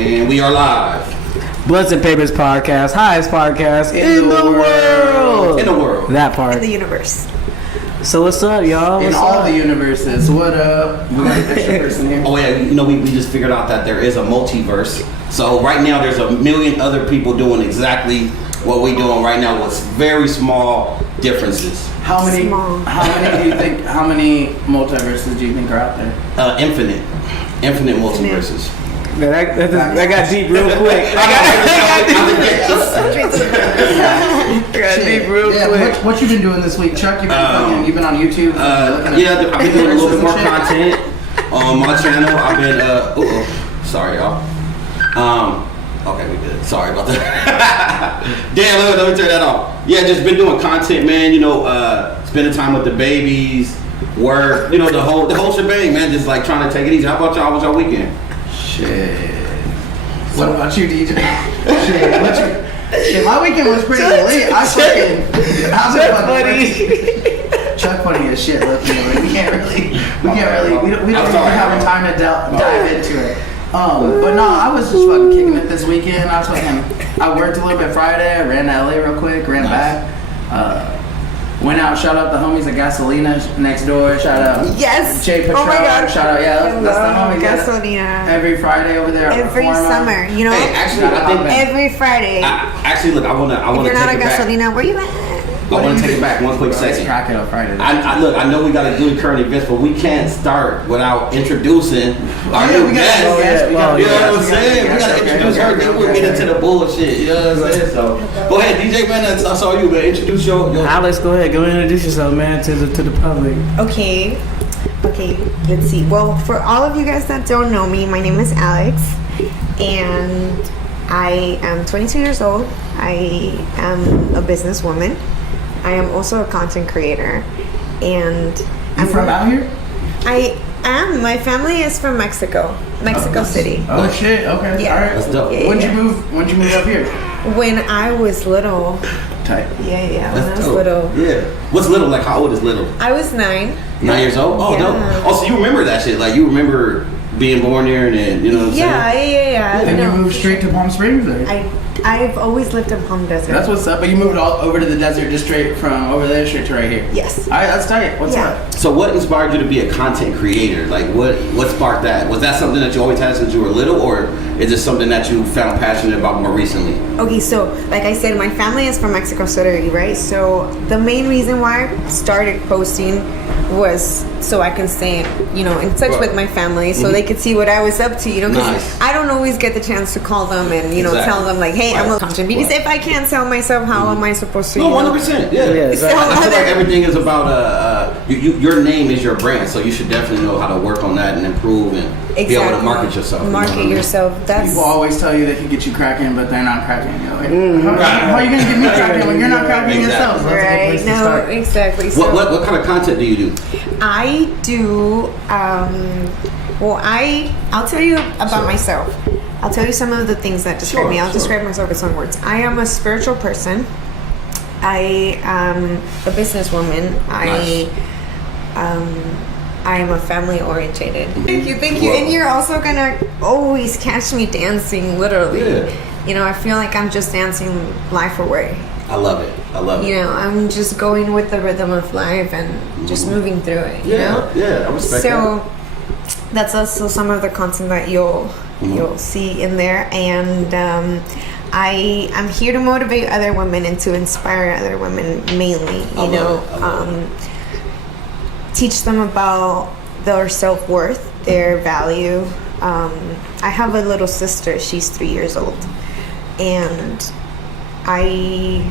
And we are live. Bloods and Papers podcast, highest podcast in the world. In the world. That part. In the universe. So what's up, y'all? In all the universes. What up? We got an extra person here. Oh yeah, we just figured out that there is a multiverse. So right now there's a million other people doing exactly what we're doing right now with very small differences. How many multiverses do you think are out there? Infinite multiverses. That got deep real quick. I got deep real quick. What you been doing this week, Chuck? You've been on YouTube? I've been doing a little bit more content on my channel. I've been sorry y'all. Okay, we good. Sorry about that. Damn, let me turn that off. Yeah, just been doing content, man. Spending time with the babies, work, the whole shebang, man. Just like trying to take it easy. How about y'all? How was y'all weekend? Shit. What about you, DJ? Shit, my weekend was pretty lit. Chuck funny as shit. Look, we don't have time to dive into it. But no, I was just fucking kicking it this weekend. I worked a little bit Friday. I ran to LA real quick, back. Went out, shout out the homies at Gasolina next door. Shout out Jay Patrol. Oh my God. Shout out, that's the homie. Gasolina. Every Friday over there. Every summer, Hey, actually, I think every Friday. I want to if you're not take at it back. Gasolina, where you at? I want to take it back one quick Let's second. crack it up Friday. I know we got to do the current events, but we can't start without introducing our new guest. You know what I'm saying? We got to introduce her, then we'll get into the bullshit. You know what I'm saying? So, go ahead, DJ, man. I saw you, man. Introduce your Alex, go ahead and introduce yourself, man, to the public. Okay, let's see. Well, for all of you guys that don't know me, my name is Alex, and I am 22 years old. I am a businesswoman. I am also a content creator, and I'm from out here? I am. My family is from Mexico City. Oh shit! Okay, Yeah. all right. That's dope. Yeah, When'd you move up here? When I was little. Tight. Yeah. When I That's was dope. little. Yeah. What's little? Like, how old is little? I was 9. 9 years old? Oh, Yeah. dope. Oh, so you remember that shit? Like, you remember being born there and then, you know what I'm saying? Yeah. And No. you moved straight to Palm Springs? Or? I've always lived in Palm Desert. That's what's up. But you moved all over to the desert, just straight from over there, straight to right here. Yes. All right, that's tight. What's up? So what inspired you to be a content creator? Like, what sparked that? Was that something that you always had since you were little, or is it something that you found passionate about more recently? Okay, so like I said, my family is from Mexico City, right? So the main reason why I started posting was so I can stay, in touch with my family, so they could see what I was up to, because Nice. I don't always get the chance to call them and Exactly. tell them like, hey, I'm a content. Because if I can't sell myself, how am I supposed to? No, 100%. Yeah. exactly. I feel like everything is about your name is your brand, so you should definitely know how to work on that and improve and be able to market yourself. Market yourself. That's People always tell you they can get you cracking, but they're not cracking. You're like, how are you going to get me cracking when you're not cracking yourself? Exactly. That's a good place right. to No, start. exactly. So What kind of content do you do? I do. I'll tell you about myself. I'll tell you some of the things that describe me. I'll describe myself with some words. I am a spiritual person. I am a businesswoman. Nice. I am a family orientated. Thank you. And you're also gonna always catch me dancing, literally. Yeah. I feel like I'm just dancing life away. I love it. I'm just going with the rhythm of life and just moving through it. Yeah, I respect that. That's also some of the content that you'll see in there, and I'm here to motivate other women and to inspire other women mainly. I love it. Teach them about their self-worth, their value. I have a little sister. She's 3 years old, and I'm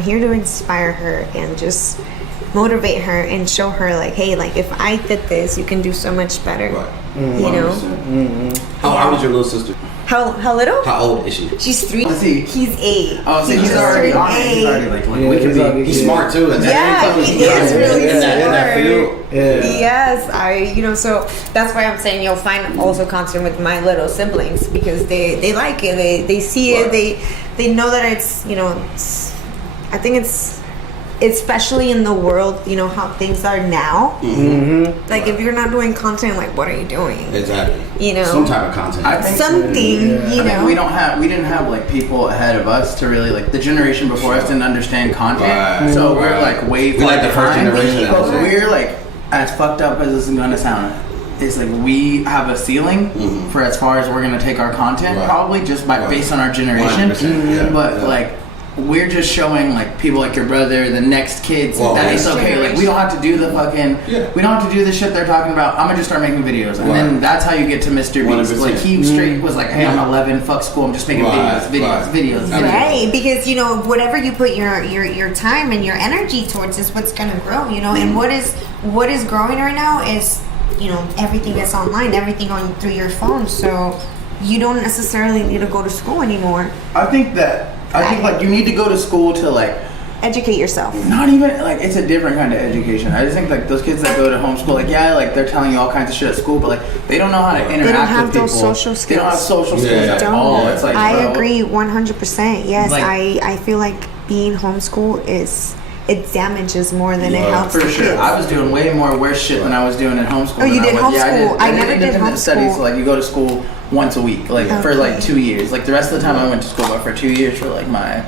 here to inspire her and just motivate her and show her like, hey, like if I did this, you can do so much better. Right. How old is your little sister? How little? How old is she? She's 3. Is he? He's 8. Oh, so he's already on it. He's already like, He's smart too. And Yeah, he is really in that smart. field. Yes, so that's why I'm saying you'll find also content with my little siblings because they like it. They see it. They know that it's I think it's especially in the world, you know how things are now. Mm-hmm. Like if you're not doing content, like what are you doing? Exactly. You know, some type of content. I think something. You know, we didn't have like people ahead of us to really like the generation before us didn't understand content, Right. so we're like way We like the first behind. generation that was But it. we're like, as fucked up as this is gonna sound, it's like we have a ceiling for as far as we're gonna take our content, Right. probably just by Right. based on our generation. 100%, yeah. But Yeah. like. We're just showing like people like your brother, the next kids, Well, that yeah. it's okay. Like we don't have to do the fucking, Yeah. we don't have to do the shit they're talking about. I'm gonna just start making videos, and then Right. that's how you get to Mr. Beast. 100%. Like he straight was like, hey, I'm 11, fuck school, I'm just making Right, videos. right. right? Because you know, whatever you put your time and your energy towards is what's gonna grow. You know, and what is growing right now is, you know, everything that's online, everything on through your phone. So you don't necessarily need to go to school anymore. I think like you need to go to school to like Educate yourself. not even like it's a different kind of education. I just think like those kids that go to homeschool, like yeah, like they're telling you all kinds of shit at school, but like they don't know how to interact don't have with people. those social They don't have skills. social skills Yeah. at Don't. all. It's like I bro, agree 100%. Yes, Like- I feel like being homeschooled it damages more than it Yeah, helps For the sure, kids. I was doing way more worse shit than I was doing in homeschool. Oh, you than did I was- Yeah, homeschool. I never did independent studies. homeschool. So, like you go to school once a week, like for Okay. like 2 years. Like the rest of the time I went to school, but for 2 years for like my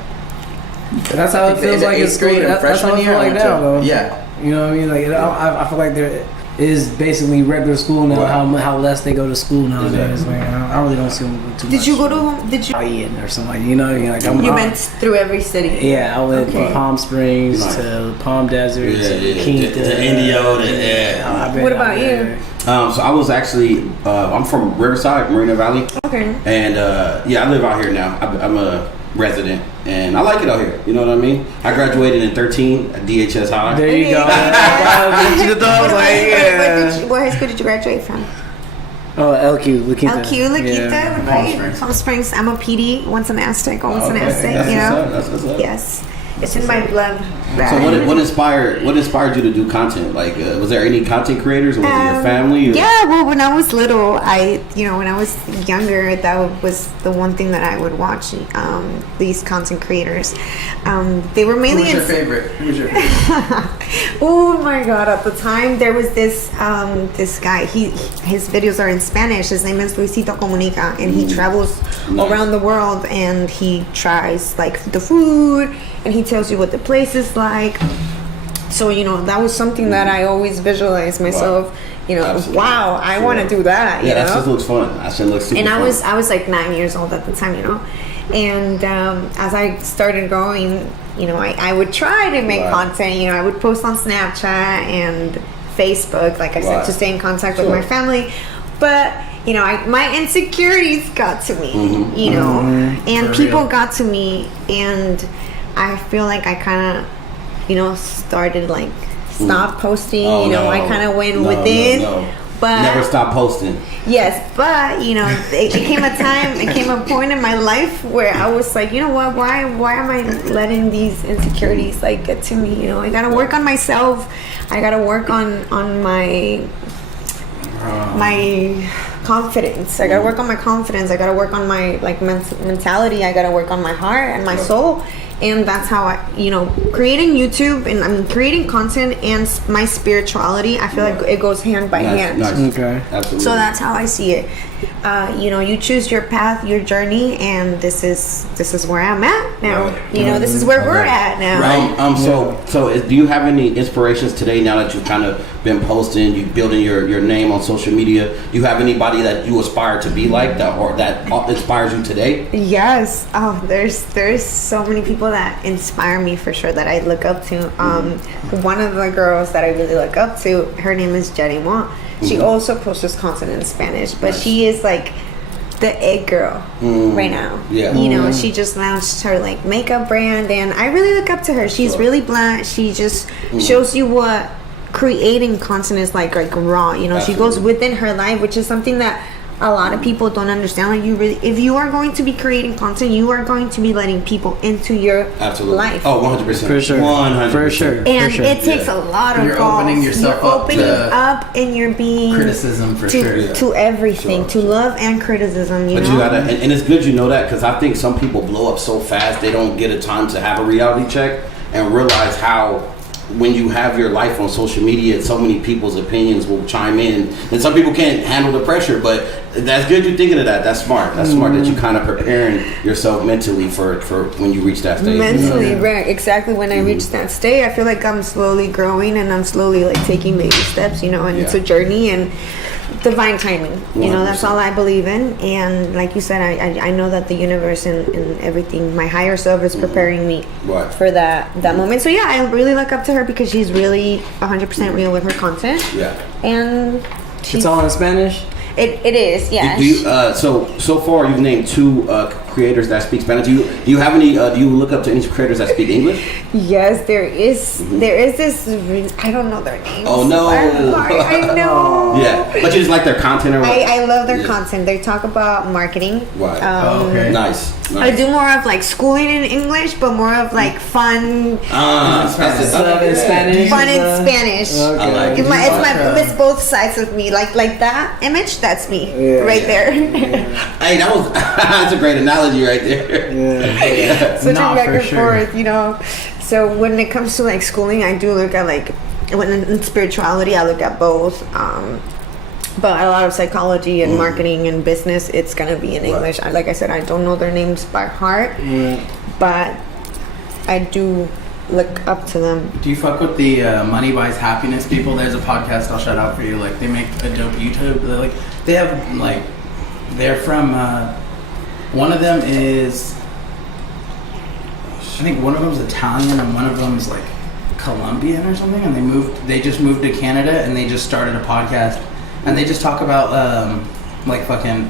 That's how it feels like in school. grade and That's how freshman I year. feel I like went now, to- though. Yeah. You know what I mean? Like I feel like there is basically regular school now. Right. How less they go to school nowadays. Exactly. Like I really don't see them too much. Did you go to home? Did you? Ian or something? Like, you know, like You went through every city. Yeah, I went Okay. from Palm Springs Nice. to Palm Desert Yeah, to yeah. Quinta To Indio, yeah. I've been What out about you? there. So I was actually, I'm from Riverside, Marina Valley, Okay. and yeah, I live out here now. I'm a resident, and I like it out here. You know what I mean? I graduated in 13 at DHS High. There you go. I was like, yeah. What high school did you graduate from? Oh, LQ, La Quinta. LQ, La Quinta, Yeah. right? Springs. Palm Springs. I'm a PD, once an Aztec, always an Okay, Aztec. that's You what's know? up, that's what's up. Yes, it's in my blood. So what inspired you to do content? Like, was there any content creators, or was it your family? Or? Yeah, well, when I was little, when I was younger, that was the one thing that I would watch. These content creators, they were mainly. Who's your favorite? Who's your favorite? Oh my God! At the time, there was this guy. His videos are in Spanish. His name is Luisito Comunica, and he travels Nice. around the world, and he tries like the food, and he tells you what the place is like. So that was something that I always visualized myself. Absolutely. Wow, I Sure. want to do that. Yeah, you that know? just looks fun. That shit looks super And fun. I was like 9 years old at the time, and as I started growing, I would try to make Right. content. I would post on Snapchat and Facebook, like I said, Right. to stay in contact with Sure. my family. But my insecurities got to me, and For people real. got to me, and I feel like I kind of started like stop posting. Oh, no. I kind of went No, within. no. But Never stop posting. yes, but it came a point in my life where I was like, you know what? Why am I letting these insecurities like get to me? I gotta work on myself. I gotta work on my confidence. I gotta work on my confidence. I gotta work on my mentality. I gotta work on my heart and my soul. And that's how I, creating YouTube and I'm creating content and my spirituality. I feel like it goes hand by hand. Nice. Okay. Absolutely. So that's how I see it. You choose your path, your journey, and this is where I'm at now. Right. This is where we're at now. Right. So do you have any inspirations today? Now that you've kind of been posting, you building your name on social media. Do you have anybody that you aspire to be like that, or that inspires you today? Yes. Oh, there's so many people that inspire me for sure that I look up to. One of the girls that I really look up to, her name is Jenny Mo. She also posts content in Spanish, but she is like the it girl right now. Yeah. She just launched her makeup brand, and I really look up to her. She's really blunt. She just shows you what creating content is like raw. She goes Absolutely. within her life, which is something that a lot of people don't understand. If you are going to be creating content, you are going to be letting people into your life. Oh, 100%. For sure. 100%. For sure. And For sure. it takes a lot of You're balls. opening yourself You're up opening to up and you're being criticism for to, sure. Yeah. to everything, Sure, to love and criticism. But you gotta, and it's good you know that, because I think some people blow up so fast they don't get a time to have a reality check, and realize how when you have your life on social media, so many people's opinions will chime in, and some people can't handle the pressure. But that's good you're thinking of that. That's smart. That's smart that you kind of preparing yourself mentally for when you reach that stage. Mentally, right? Exactly. When I reach that stage, I feel like I'm slowly growing and I'm slowly like taking baby steps, you know. And it's a journey and divine timing. You know, that's all I believe in. And like you said, I know that the universe and everything, my higher self is preparing me for that moment. So yeah, I really look up to her because she's really 100% real with her content. Yeah. And it's all in Spanish? It is, yes. Do you, so far you've named 2 creators that speak Spanish. Do you have any? Do you look up to any creators that speak English? Yes, there is. There is this. I don't know their names. Oh no! I'm sorry, I know. Yeah, but you just like their content, or what? I love their content. They talk about marketing. Right. Okay. Nice. I do more of like schooling in English, but more of like fun. Spanish. Fun in Spanish. Okay. I like it. It's both sides of me. Like that image. That's me right there. Hey, that's a great analogy right there. Switching back and forth, you know. So when it comes to like schooling, I do look at like when in spirituality, I look at both. But a lot of psychology and marketing and business, it's gonna be in English. Like I said, I don't know their names by heart, but I do look up to them. Do you fuck with the Money Buys Happiness people? There's a podcast I'll shout out for you. Like they make a dope YouTube. They're from. One of them is. I think one of them's Italian and one of them's like Colombian or something. And they just moved to Canada and they just started a podcast. And they just talk about,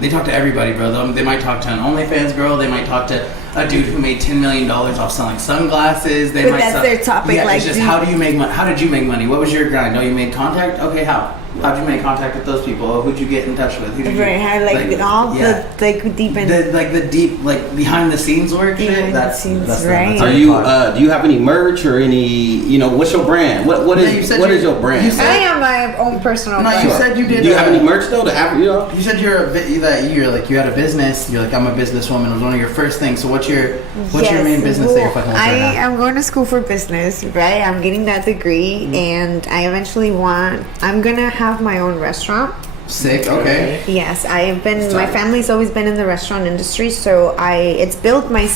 they talk to everybody, bro. They might talk to an OnlyFans girl. They might talk to a dude who made $10 million off selling sunglasses. That's their topic. Yeah, like, it's just how do you make money? How did you make money? What was your grind? Oh, you made contact? Okay, how? How'd you make contact with those people? Oh, who'd you get in touch with? The deep end. The deep, behind the scenes work shit. That's right. Are you? Do you have any merch or any? What's your brand? What is your brand? I am my own personal. No, you said you did. Do you have any merch though? You said you had a business. You're like, I'm a businesswoman. It was one of your first things. So what's your main business that you're fucking with right now? I'm going to school for business, right? I'm getting that degree, and I eventually I'm gonna have my own restaurant. Sick. Okay. Yes, my family's always been in the restaurant industry, so it's built my,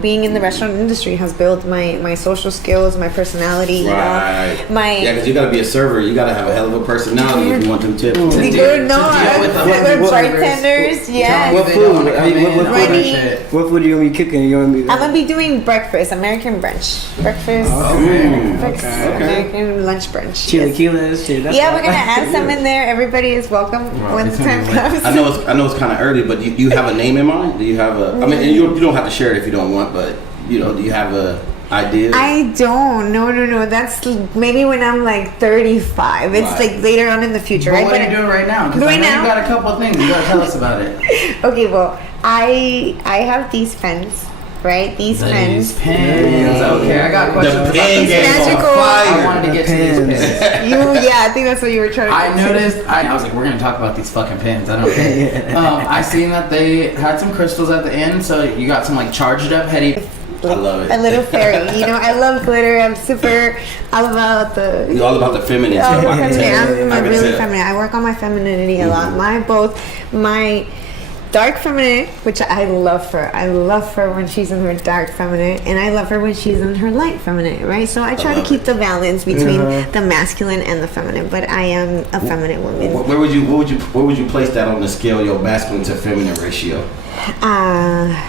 being in the restaurant industry has built my social skills, my personality, yeah, because you gotta be a server, you gotta have a hell of a personality if you want them tips. We're bartenders, yes. What food are you gonna be cooking? I'm gonna be doing breakfast, American brunch. Breakfast, American lunch brunch. Chilaquiles. Yeah, we're gonna add some in there. Everybody is welcome when the time comes. I know it's kind of early, but do you have a name in mind? Do you have a? I mean, and you don't have to share it if you don't want, but do you have a idea? I don't. No. That's maybe when I'm like 35. It's like later on in the future, but right? What are you doing right now? Because I know you got a couple of things. You gotta tell us about it. Okay, well, I have these pens. Right, these pens. Okay, I got questions. The pen game magical. on fire. I wanted to get to these pens. I think that's what you were trying to. I noticed. I was like, we're gonna talk about these fucking pens. I don't care. I seen that they had some crystals at the end, so you got some charged up heady. I love it. A little fairy. I love glitter. I'm super all about the. You're all about the feminine stuff. I'm really feminine. I work on my femininity a lot. My dark feminine, which I love her. I love her when she's in her dark feminine, and I love her when she's in her light feminine, right? So I try to keep the balance between the masculine and the feminine, but I am a feminine woman. Where would you place that on the scale, your masculine to feminine ratio?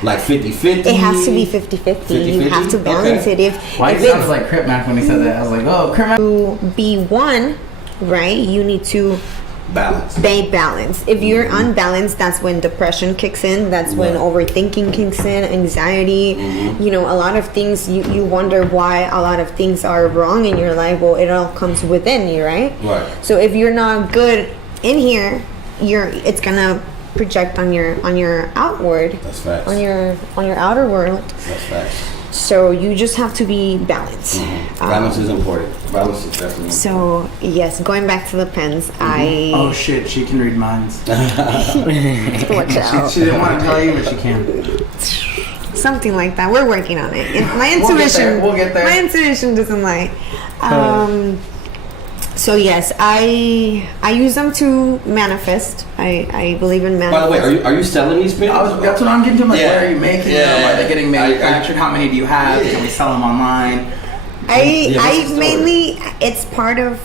Like 50-50? It has to be 50-50. You have to balance it. Why it sounds like Crip Mac when he said that? I was like, oh, Crip Mac. To be one, right? You need to balance. If you're unbalanced, that's when depression kicks in. That's when overthinking kicks in, anxiety. A lot of things you wonder why a lot of things are wrong in your life. Well, it all comes within you, right? Right. So if you're not good in here, it's gonna project on your outward. That's facts. On your outer world. That's facts. So you just have to be balanced. Balance is important. Balance is definitely important. So yes, going back to the pens, Oh shit, she can read minds. Watch out. She didn't want to tell you, but she can. something like that. We're working on it. My We'll get intuition, there. We'll get there. My intuition doesn't lie. So yes, I use them to manifest. I believe in By manifest. the way, are you selling these pins? That's what I'm getting to. Like, Yeah. where are you making them? Are they getting manufactured? How many do you have? Can we sell them online? Yeah, what's the I story? mainly, it's part of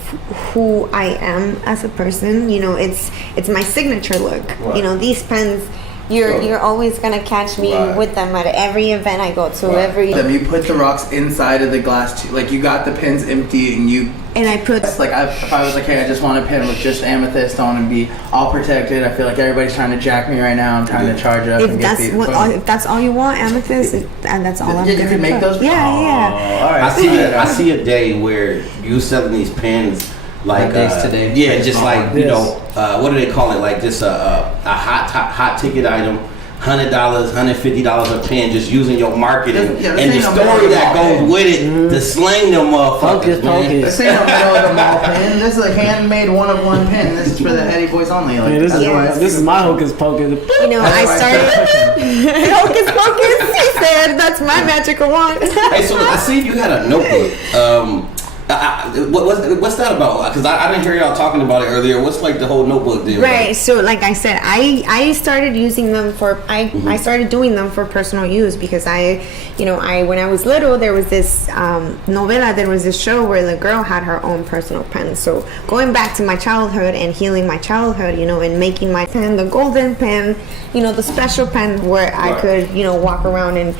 who I am as a person. You know, it's my signature look. Right. You know, these pens, you're always gonna catch me Right. with them at every event I go to. Right. Then you put the rocks inside of the glass. Like you got the pins empty, and you. And I put It's like if I was like, hey, I just want a pin with just amethyst. I want to be all protected. I feel like everybody's trying to jack me right now. I'm trying to charge up. if and that's get if that's all you want, amethyst, and that's all I'm Yeah, gonna you can make put. those. Yeah, yeah. Oh, all right. I see a day where you selling these pins like Days today. Yeah, just like you Yes. know, what do they call it? Like just a hot ticket item. $100, $150 a pen, just using your marketing Yeah, and the this ain't no story that mall goes pen. with it to slang them motherfuckers, man. Focus. This ain't a middle of the mall pin. This is a handmade one of one pin. This is for the Eddie boys only. Like, Yeah, this is Yes. this is my hocus pocus. You know, I started hocus pocus. He said, "That's my magical wand." Hey, so I see you had a notebook. What's that about? Because I didn't hear y'all talking about it earlier. What's like the whole notebook deal? Right. So, like I said, I started using them for I started doing them for personal use because when I was little, there was this novela, there was this show where the girl had her own personal pen. So going back to my childhood and healing my childhood, and making my pen the golden pen, the special pen where I Right. could walk around and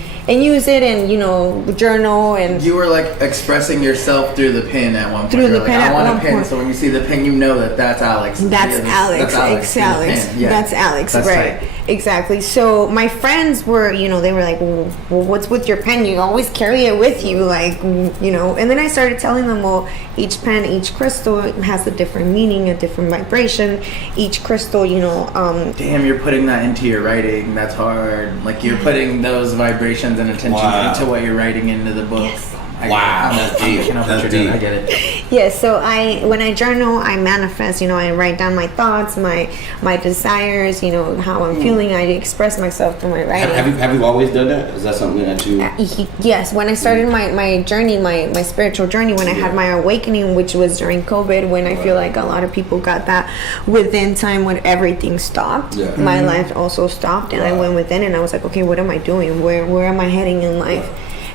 use it and journal and. you were like expressing yourself through the pin at one point. Through You're the like, pen I at want one a pin. point. So when you see the pin, you know that's Alex. That's Yeah, Alex. That's It's Alex. through the pin. Yeah. That's Alex. That's right. tight. Exactly. So my friends were, they were like, well, what's with your pen? You always carry it with you, like, And then I started telling them, well, each pen, each crystal has a different meaning, a different vibration. Each crystal, Damn, you're putting that into your writing. That's hard. Like you're putting those vibrations and attention Wow. into what you're writing into the book. Yes. Wow, that's deep. That's deep. I get it. Yeah, so when I journal, I manifest, I write down my thoughts, my desires, how I'm feeling. I express myself through my writing. Have you always done that? Is that something that you? Yes, when I started my journey, my spiritual journey, when I had my awakening, which was during COVID, when I feel like a lot of people got that within time when everything stopped. Yeah. My life also stopped, and I went within, and I was like, okay, what am I doing? Where am I heading in life?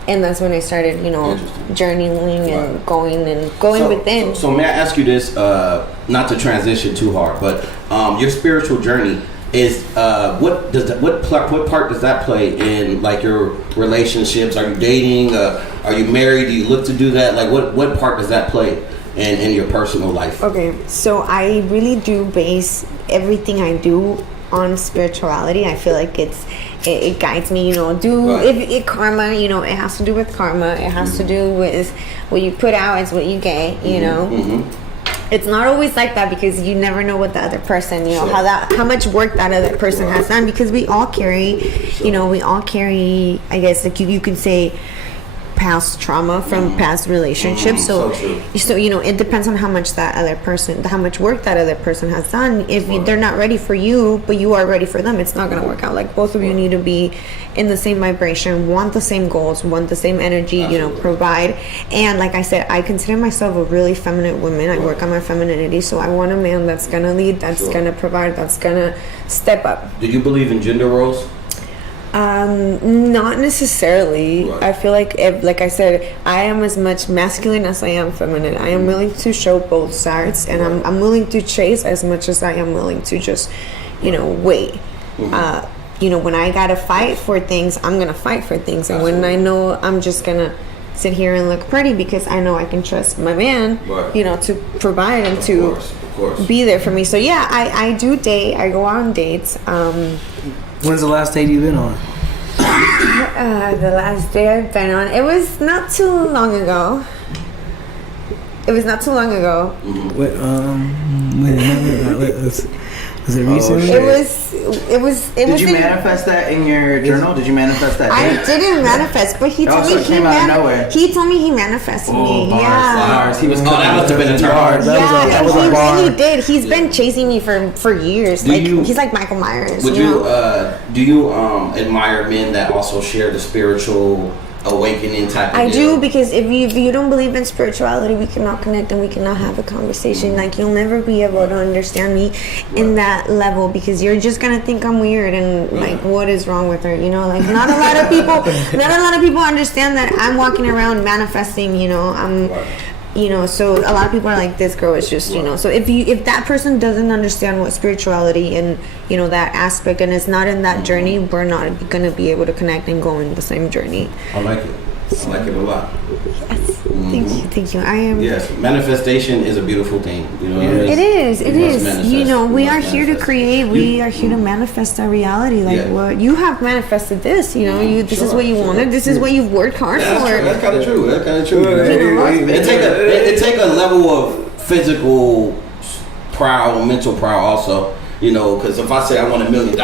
And that's when I started, journeying and going within. So may I ask you this? Not to transition too hard, but your spiritual journey is what part does that play in like your relationships? Are you dating? Are you married? Do you look to do that? Like what part does that play in your personal life? Okay, so I really do base everything I do on spirituality. I feel like it guides me, Right. if it karma, it has to do with karma. It has to do with what you put out is what you get, It's not always like that because you never know what the other person, Sure. how much work that other person has done, because we all carry, I guess like you could say past trauma from past relationships. So true. So it depends on how much how much work that other person has done. If they're not ready for you, but you are ready for them, it's not going to work out. Like both of you need to be in the same vibration, want the same goals, want the same energy, Absolutely. provide. And like I said, I consider myself a really feminine woman. I work on my femininity, so I want a man that's going to lead, that's Sure. going to provide, that's going to step up. Do you believe in gender roles? Not necessarily. Right. I feel like I said, I am as much masculine as I am feminine. I am willing to show both sides, and I'm willing to chase as much as I am willing to just, wait. When I gotta fight for things, I'm gonna fight for things, and when I know I'm just gonna sit here and look pretty because I know I can trust my man, Right. to provide and Of to course. be there for me. So yeah, I do date. I go on dates. When's the last date you've been on? The last day I've been on, it was not too long ago. Wait, Is it recent? It was. Did you manifest that in your journal? Did you manifest that? I didn't manifest, but he told me He told me he manifested me. Bars, Yeah. bars. He was. That must have been a turn. That was a he bar. really did. He's been chasing me for years. He's like Michael Myers. Would do you admire men that also share the spiritual awakening type of I deal? do, because if you don't believe in spirituality, we cannot connect and we cannot have a conversation. Like, you'll never be able to understand me in that level, because you're just gonna think I'm weird and like, what is wrong with her? You know, like not a lot of people understand that I'm walking around manifesting. You know, so a lot of people are like, this girl is just, you know. So if that person doesn't understand what spirituality and, you know, that aspect, and it's not in that journey, we're not gonna be able to connect and go in the same journey. I like it. I like it a lot. Yes. Thank you. I am. Yes, manifestation is a beautiful thing. You know what I mean? It is. You must manifest. You know, we You are must here to manifest. create. We are here to manifest our reality. Like, what you have manifested this. You know, this is what you wanted. This is what you've worked hard for. That's kind of true. It take a level of physical proud or mental proud also. You know, because if I say I want $1 million,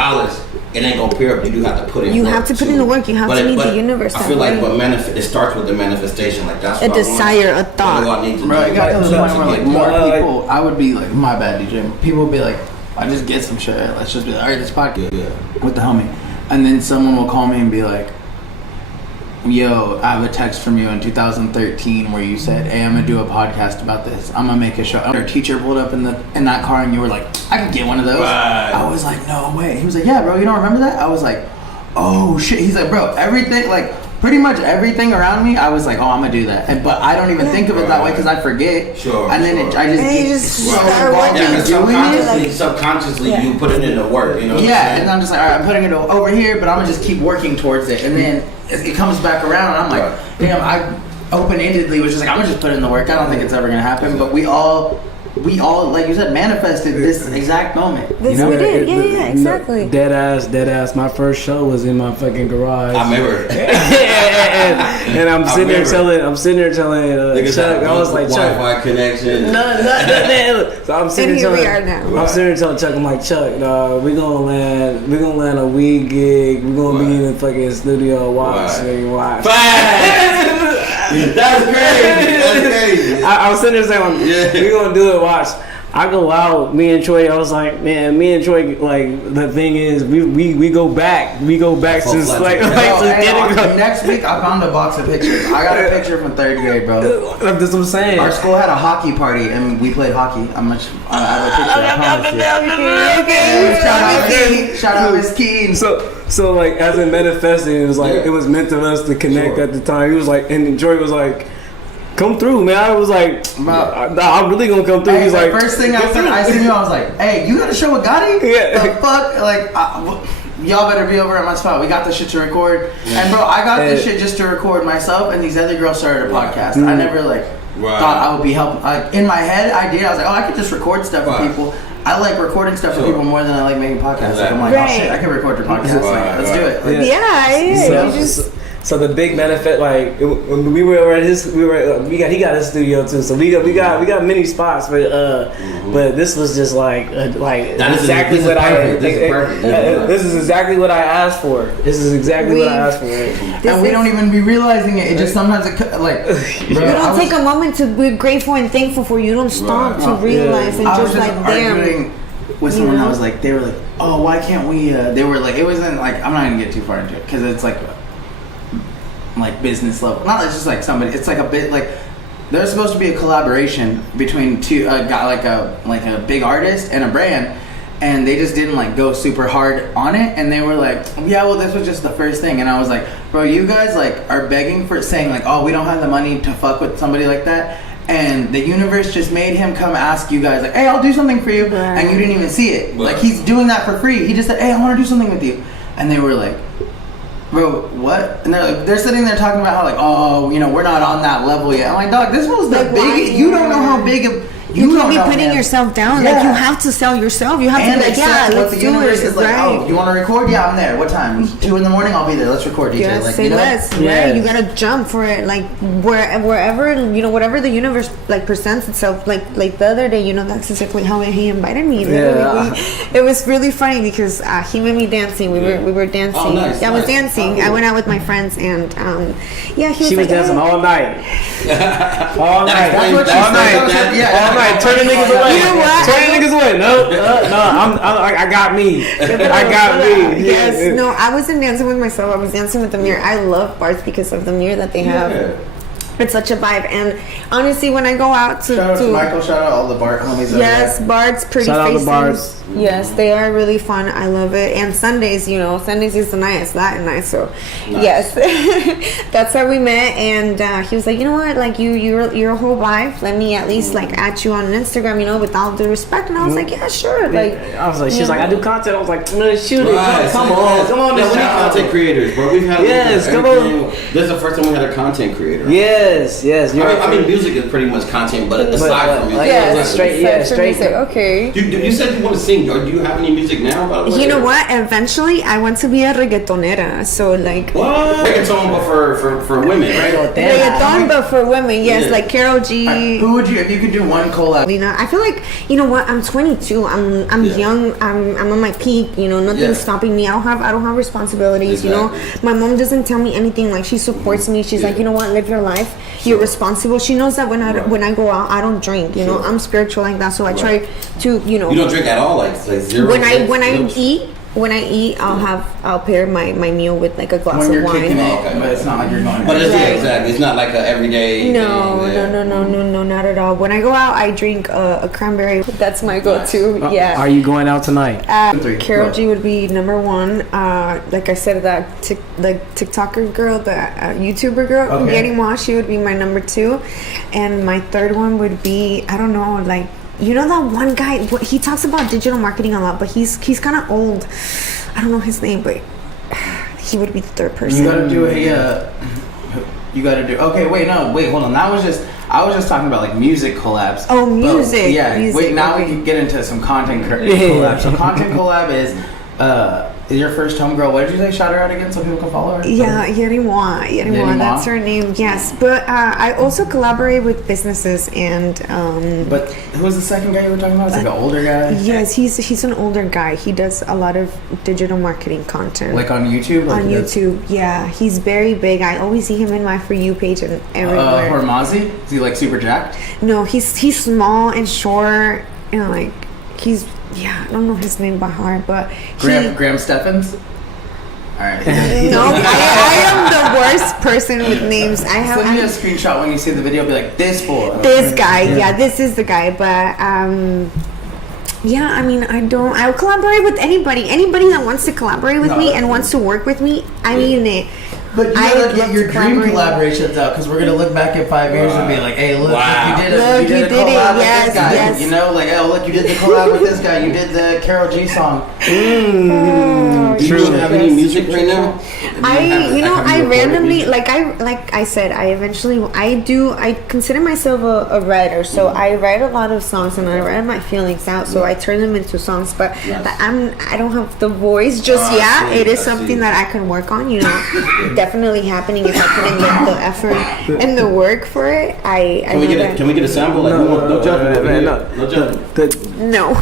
it ain't gonna appear up. You do have to put in. You work have to put too. in the work. You have to meet the universe. I feel like, it starts with the manifestation. Like that's a what desire, I want. a thought. What do I need to Bro, do? it got to the point where like get more there? people. I would be like, my bad, DJ. People would be like, I just get some shit. Let's just be like, all right, this podcast with the homie, and then someone will call me and be like, yo, I have a text from you in 2013 where you said, hey, I'm gonna do a podcast about this. I'm gonna make a show. Our teacher pulled up in that car and you were like, I could get one of those. Right. I was like, no way. He was like, yeah, bro, you don't remember that? I was like, oh shit. He's like, bro, everything, like pretty much everything around me, I was like, oh, I'm gonna do that. But I don't even think of it that way because I forget. Sure. And then I just get start working. Subconsciously, you put it into work. You know. Yeah, and I'm just like, all right, I'm putting it over here, but I'm gonna just keep working towards it. And then it comes back around, and I'm like, damn, I open-endedly was just like, I'm gonna just put in the work. I don't think it's ever gonna happen. But we all, like you said, manifested this exact moment. This You know? we did. Yeah, exactly. Dead ass. My first show was in my fucking garage. I remember. and I'm sitting there telling Chuck. I was like, Chuck. Wi-Fi connection. No. So I'm sitting And here we telling. are now. I'm sitting there telling Chuck. I'm like, Chuck, we gonna land a weed gig. We gonna be in the fucking studio. Watch. That's crazy. I was sitting there saying, we gonna do it. Watch. I go out, me and Troy. I was like, man, me and Troy. Like the thing is, we go back. We go back to Next week, I found a box of pictures. I got a picture from 3rd grade, bro. That's what I'm saying. Our school had a hockey party and we played hockey. I have a picture. I promise you. Shout out Miss Keen. So like as it manifested, it was like it was meant to us to connect at the time. He was like, and Troy was like, come through, man. I was like, I'm really gonna come through. Hey, He's like, first thing I seen you, I was like, hey, you got a show with Gotti? Yeah. The fuck? Like, y'all better be over at my spot. We got this shit to record. And bro, I got this shit just to record myself, and these other girls started a podcast. I never thought I would be helping. Like in my head, I did. I was like, oh, I could just record stuff for people. I like recording stuff for people more than I like making podcasts. Like, I'm like, oh shit, I can record your podcast. Like, let's do it. Like, So the big benefit, like when we were at his, he got his studio too. So we got many spots, but this was just like exactly what I. This is exactly what I asked for. This is exactly what I asked for. And we don't even be realizing it. It just sometimes like you don't take a moment to be grateful and thankful for. You don't stop to realize and just like damn. With someone, I was like, they were like, oh, why can't we? They were like, it wasn't like, I'm not gonna get too far into it because it's like business level. Not just like somebody. It's like a bit like there's supposed to be a collaboration between a guy like a big artist and a brand, and they just didn't like go super hard on it. And they were like, yeah, well, this was just the first thing. And I was like, bro, you guys like are begging for saying like, oh, we don't have the money to fuck with somebody like that. And the universe just made him come ask you guys like, hey, I'll do something for you, and you didn't even see it. Like he's doing that for free. He just said, hey, I want to do something with you, and they were like, bro, what? And they're sitting there talking about how like, oh, you know, we're not on that level yet. I'm like, dog, this was the big. You don't know how big of. You can't don't be know putting him. yourself down. Yeah. Like, you have to sell yourself. You have And to be like, yeah, accept what let's the do universe it. is like. Right. Oh, you want to record? Yeah, I'm there. What time? 2 in the morning. I'll be there. Let's record, DJ. Yes, Like, say you know? less. Yes. Right? You gotta jump for it. Like wherever whatever the universe like presents itself. Like the other day, that's exactly how he invited me. Yeah. It was really funny because he made me dancing. We were dancing. Oh, nice, Yeah, I was nice. dancing. Oh. I went out with my friends and he She was like, dancing "Hey." all night. All night. That's what she All said. night. Yeah. All night. Turning niggas away. You know what? Turning niggas away. No. I got me. I got me. Yes. Yeah. No, I wasn't dancing with myself. I was dancing with the mirror. I love bars because of the mirror that they have. Yeah. It's such a vibe. And honestly, when I go out to Shout out to Michael. Shout out all the Bart homies over yes, there. Bard's pretty Shout out to faces. Bards. Yes, they are really fun. I love it. And Sundays, Sundays is the night. It's Latin night, so Nice. yes, that's how we met. And he was like, you know what, like you're a whole vibe. Let me at least like at you on Instagram, with all due respect. And I was like, yeah, sure. Like I was like, she's like, I do content. I was like, man, shoot it. Right, Come so on. yes. Come on. Yeah, we need now. content creators, bro. We've had Yes, come everything. This is the first time we had a content creator. Yes. You're I mean, music is pretty much content, but aside from music, like, yes, just straight- aside from straight- music, okay. You said you want to sing. Do you have any music now? By the way? You know what? Eventually, I want to be a reggaetonera. So like. What? Reggaeton, but for women, right? Reggaeton, but for women, yes, Yeah. like Karol G. Who would you, if you could do one collab? I feel like what? I'm 22. I'm Yeah. young. I'm on my peak. Nothing's Yeah. stopping me. I don't have responsibilities. Exactly. My mom doesn't tell me anything. Like she supports me. She's like, Yeah. live your life. Sure. You're responsible. She knows that when Right. I go out, I don't drink. Sure. I'm spiritual like that. So I Right. try to You don't drink at all, like zero. when I zero? eat. When I eat, I'll pair my meal with like a glass When of you're wine. kicking it, Okay. but it's not like you're going. But it's Right. exactly. It's not like a everyday. No, thing, yeah. no, not at all. When I go out, I drink a cranberry. That's my go-to. Yeah. Are you going out tonight? Three. Karol Go. G would be number one. Like I said, that TikToker girl, the YouTuber girl, Okay. Getting Mo, she would be my number two, and my third one would be like that one guy. He talks about digital marketing a lot, but he's kind of old. I don't know his name, but he would be the third person. You gotta do You gotta do. Okay, wait, hold on. I was just talking about like music collabs. Oh, music. Yeah. Music, Wait, now okay. we can get into some content collabs. So content collab is your first homegirl. What did you say? Shout her out again so people can follow her. Yeah, Yerimwa. Yerimwa? That's her name. Yes, but I also collaborate with businesses and. But who was the second guy you were talking about? It's like an older guy. Yes, he's an older guy. He does a lot of digital marketing content. Like on YouTube. Like on YouTube, yeah, he's very big. I always see him in my For You page and everywhere. Hormazi? Is he like super jacked? No, he's small and short and like he's I don't know his name by heart, but Graham Steffens. All right. No, I am the worst person with names. Send me a screenshot when you see the video. Be like this fool. This guy, yeah, this is the guy. But yeah, I mean, I'll collaborate with anybody that wants to collaborate with me and wants to work with me. I mean it. But you I gotta would get love your to dream collaborate. collaborations out because we're gonna look back in 5 years and be like, "Hey, look, Wow. you did Look, you did you a did it. collab with Yes, this guy. yes. You know, like, oh, look, you did the collab with this guy. You did the Karol G song. Oh, Do you yes, have any yes. music right now? I randomly, like I said, I consider myself a writer, so I write a lot of songs and I write my feelings out, so I turn them into songs, but I don't have the voice just yet. I see, It is I something see. that I can work on, definitely happening if I put in the effort and the work for it. Can we get a sample? Like, no jumping over here. No jumping. No.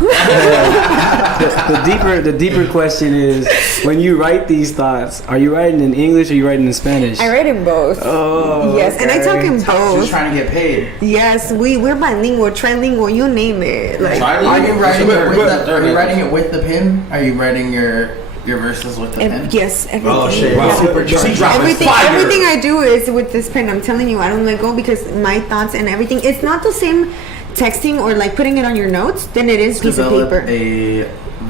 The deeper question is, when you write these thoughts, are you writing in English or are you writing in Spanish? I write in both. Oh, Yes, and I talk in Just both. trying to get paid. Yes, we're bilingual, trilingual, you name it. Like, Are you writing it with the? Are you But- writing it with the pen? Are you writing your verses with the pen? yes, everything. Oh shit! Yeah. Super She dropping Everything, fire. everything I do is with this pen. I'm telling you, I don't let go because my thoughts and everything. It's not the same texting or like putting it on your notes than it is piece of Develop paper. a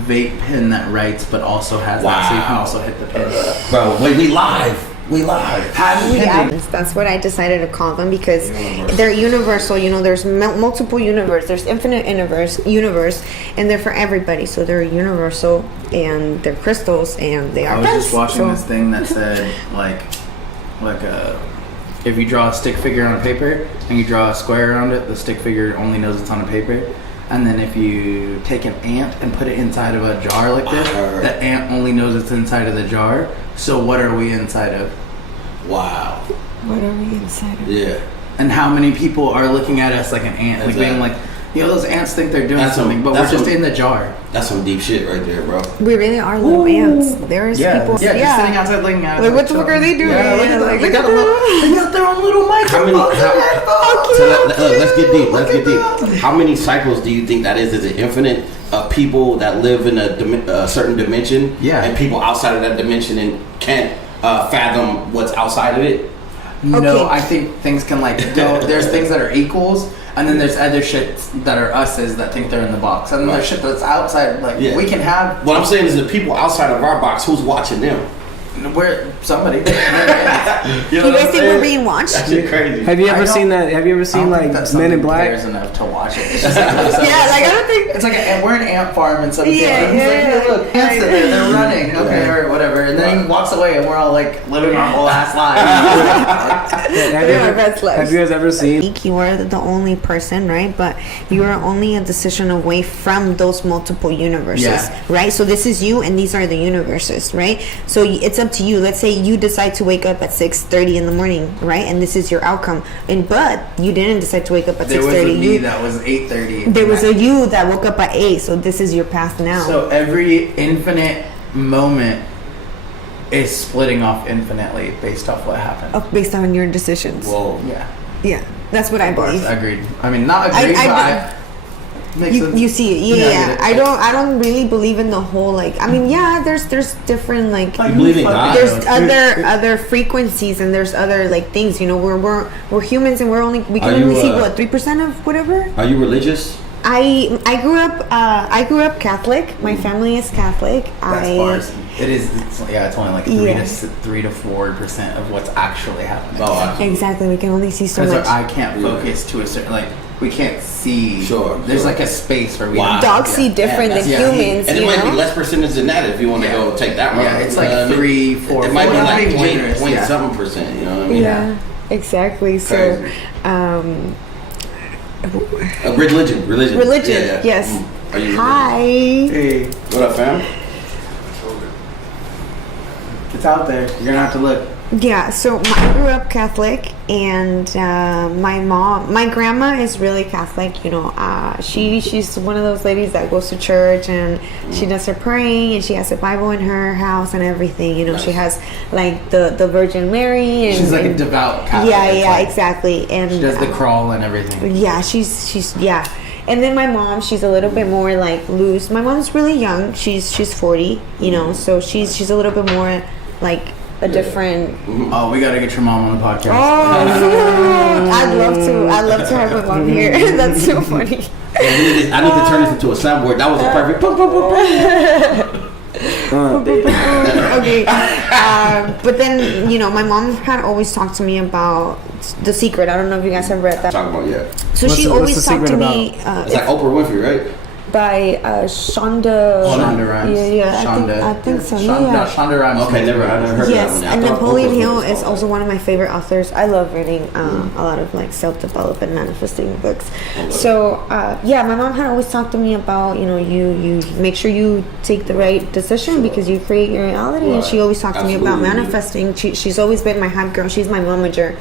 vape pen that writes, but also has that, so you can Wow. also hit the pen. Bro, wait, we live. Yeah, that's what I decided to call them because they're universal. There's multiple universe. There's infinite universe, and they're for everybody. So they're universal, and they're crystals, and they are. I was just pens. watching So- this thing that said like if you draw a stick figure on a paper and you draw a square around it, the stick figure only knows it's on a paper. And then if you take an ant and put it inside of a jar like this, the ant only knows it's inside of the jar. So what are we inside of? Wow. What are we inside of? Yeah. And how many people are looking at us like an ant, like being like, you know, those ants think they're doing something, but we're just in the jar. That's some deep shit right there, bro. We really are little ants. There's people. Yeah, just sitting outside looking at us. Like, what the fuck are they doing? Yeah, Like, they got their own little microphone. Let's get deep. Let's get deep. How many cycles do you think that is? Is it infinite of people that live in a certain dimension? Yeah. And people outside of that dimension and can't fathom what's outside of it? No, I think things can like go. There's things that are equals, and then there's other shit that are us's that think they're in the box, and then there's shit that's outside. Like we can have. What I'm saying is the people outside of our box. Who's watching them? We're somebody. You guys think we're being watched? That's crazy. Have you ever seen that? Have you ever seen like Men in Black? Cares enough to watch it. It's just Yeah, like I don't think. it's like we're an ant farm and something. Yeah, He's like, yeah. hey, look, ants are there, they're running, okay, or whatever, and then he walks away, and we're all like living our whole ass lives. Have you guys ever seen? You are the only person, right? But you are only a decision away from those multiple universes, right? So this is you, and these are the universes, right? So it's up to you. Let's say you decide to wake up at 6:30 in the morning, right? And this is your outcome. But you didn't decide to wake up at 6:30. There was a me that was 8:30. There was a you that woke up at 8. So this is your path now. So every infinite moment is splitting off infinitely based off what happened. Based on your decisions. Whoa. Yeah, that's what I believe. Agreed. I mean, not agreed, but makes sense. You see it, yeah. I don't really believe in the whole like. I mean, yeah, there's different like. You believe in God? There's other frequencies and there's other like things. You know, we're humans and we can only see what 3% of whatever. Are you religious? I grew up Catholic. My family is Catholic. That's bars. It's only like 3 to 4% of what's actually happening. Oh, exactly. We can only see so much. I can't focus to a certain like. We can't see. There's like a space where we. Wow. Dogs see different than humans. And it might be less percentage than that if you want to go take that one. Yeah, it's like 3, 4. It might be like point something percent. You know what I mean? Yeah, exactly. So, religion. Yeah. Yes. Are you Hi. Hey, what up, fam? it's out there. You're gonna have to look. Yeah, so I grew up Catholic, and my grandma is really Catholic. You know, she's one of those ladies that goes to church and she does her praying, and she has a Bible in her house and everything. You know, she has like the Virgin Mary, and she's like a devout Catholic. Yeah, exactly. And she does the crawl and everything. Yeah, she's yeah. And then my mom, she's a little bit more like loose. My mom's really young. She's 40. You know, so she's a little bit more like. A different. Oh, we gotta get your mom on the podcast. Oh, I'd love to have my mom here. That's so funny. I need to turn this into a soundboard. That was a perfect. Okay, but then my mom had always talked to me about The Secret. I don't know if you guys have read that. Talk about So she always talked to me. It's like Oprah Winfrey, right? By Shonda. Shonda Rhimes. Yeah, I think so. Shonda Rhimes. Okay, never heard that one. Yes, and Napoleon Hill is also one of my favorite authors. I love reading a lot of like self-development, manifesting books. So my mom had always talked to me about you make sure you take the right decision because you create your reality. Right. And she always talked to me about manifesting. She's always been my hype girl. She's my momager.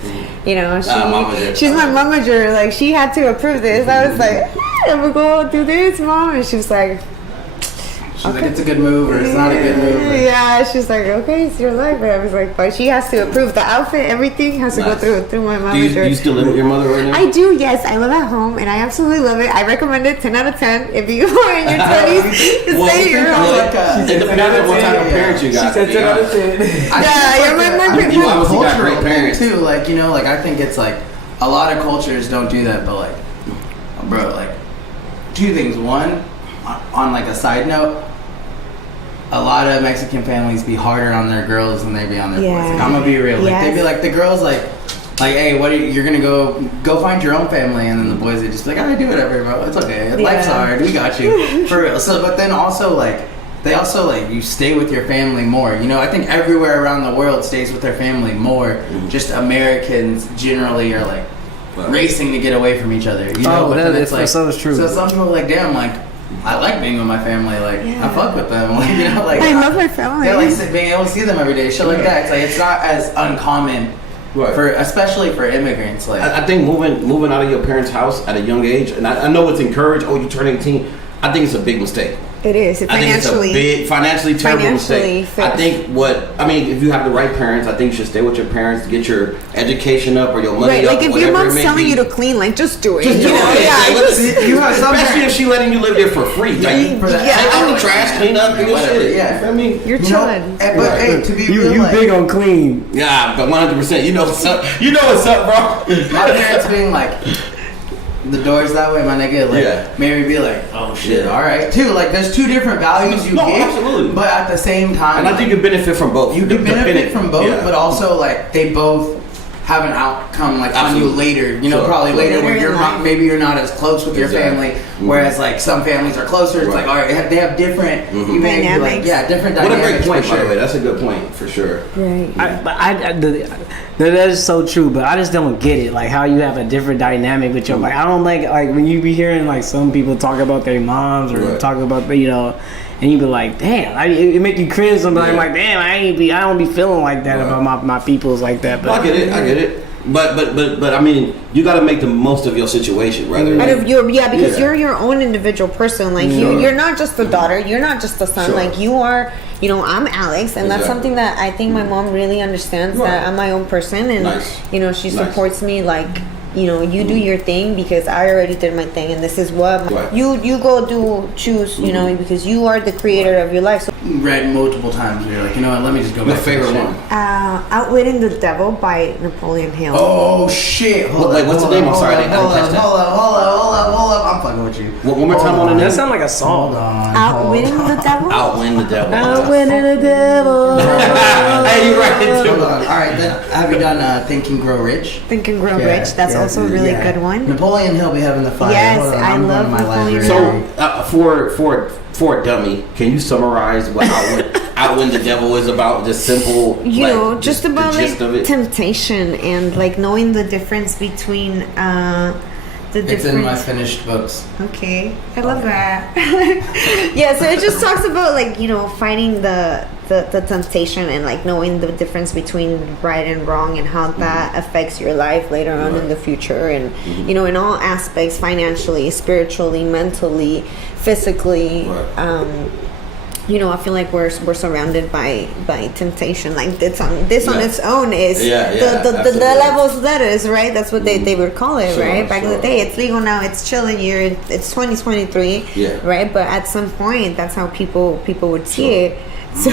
She's my momager. Like she had to approve this. I was like, I'm gonna go do this, Mom. And she was like, it's a good move or it's not a good move. Yeah, she's like, okay, it's your life. And I was like, but she has to approve the outfit, everything has to go through my mother. Do you still live with your mother right now? I do, yes. I live at home and I absolutely love it. I recommend it 10 out of 10. If you are in your 20s, stay in your home. It depends on what type of parents you got. She said 10 out of 10. You obviously got great parents. Too, I think it's like a lot of cultures don't do that, but bro, two things. One, on like a side note, a lot of Mexican families be harder on their girls than they be on their boys. Like, I'm gonna be real. Like they be like the girls hey, what are you're gonna go find your own family, and then the boys they just be like, I do whatever, bro. It's okay. Life's hard. We got you for real. So, but then also they also like you stay with your family more. You know, I think everywhere around the world stays with their family more. Just Americans generally are like racing to get away from each other. You know, that it's like so true. So some people are like, damn, like I like being with my family. Like I fuck with them. Like, you know, like I love my family. Yeah, like being able to see them every day, shit like that. It's like it's not as uncommon. Right. For especially for immigrants, like I think moving out of your parents' house at a young age, and I know it's encouraged. Oh, you turn 18. I think it's a big mistake. It is. I think it's a big, financially terrible mistake. I think if you have the right parents, I think you should stay with your parents to get your education up or your money up. Like if your mom's telling you to clean, like just do it. Just do it. You have especially if she letting you live there for free. Like, for that. take out the trash, clean up, do your shit. Yeah, you feel me? You're chilling. But hey, to be real, You like, big on clean. Yeah, but 100%. You know what's up. You know what's up, bro. my parents being like. The door's that way, my nigga. Like, made me be like, oh shit, all right. Too like, there's two different values you give, absolutely. but at the same time, and I think you benefit from both. You can benefit from both, but also like they both have an outcome like on you later. You know, probably later where you're not, maybe you're not as close with your family. Whereas like some families are closer. It's like all right, they have different dynamics. Different dynamics. What a great point, for by the way. That's a good point for sure. Right. That is so true, but I just don't get it. Like how you have a different dynamic with your like. I don't like when you be hearing like some people talk about their moms or talk about and you be like, damn, it make you cringe. Sometimes I'm like, damn, I don't be feeling like that about my peoples like that. But I get it. But I mean, you got to make the most of your situation, rather. Because you're your own individual person. Like you're not just the daughter. You're not just the son. Like you are. You know, I'm Alex, and that's something that I think my mom really understands. That I'm my own person, and you know, she supports me. Like, you know, you do your thing because I already did my thing, and this is what you go choose. You know, because you are the creator of your life. So read multiple times. Where you're like, you know what? Let me just go. My favorite one. Outwitting the Devil by Napoleon Hill. Oh shit! What's the name? I'm sorry, I didn't catch that. Hold up! I'm fucking with you. One more time on the name. That sounds like a song. Outwitting the Devil. Outwin the Devil. Outwitting the devil. Hey, you right. Hold on. All right, then have you done Think and Grow Rich? Think and Grow Rich. That's also a really good one. Napoleon Hill be having the fire. Yes, Hold on, I love my Napoleon library. Hill. So for a dummy, can you summarize what Outwin the Devil is about? Just simple, you know, just about the gist like of it? temptation and like knowing the difference between It's in my finished books. Okay, I love that. Yeah, so it just talks about like, you know, fighting the temptation and like knowing the difference between right and wrong and how that affects your life later on in the future, and you know, in all aspects, financially, spiritually, mentally, physically. You know, I feel like we're surrounded by temptation. Like this on its own is the levels letters, right? That's what they would call it, right? Back in the day, it's legal now. It's chilling. It's 2023, right? But at some point, that's how people would see it. So,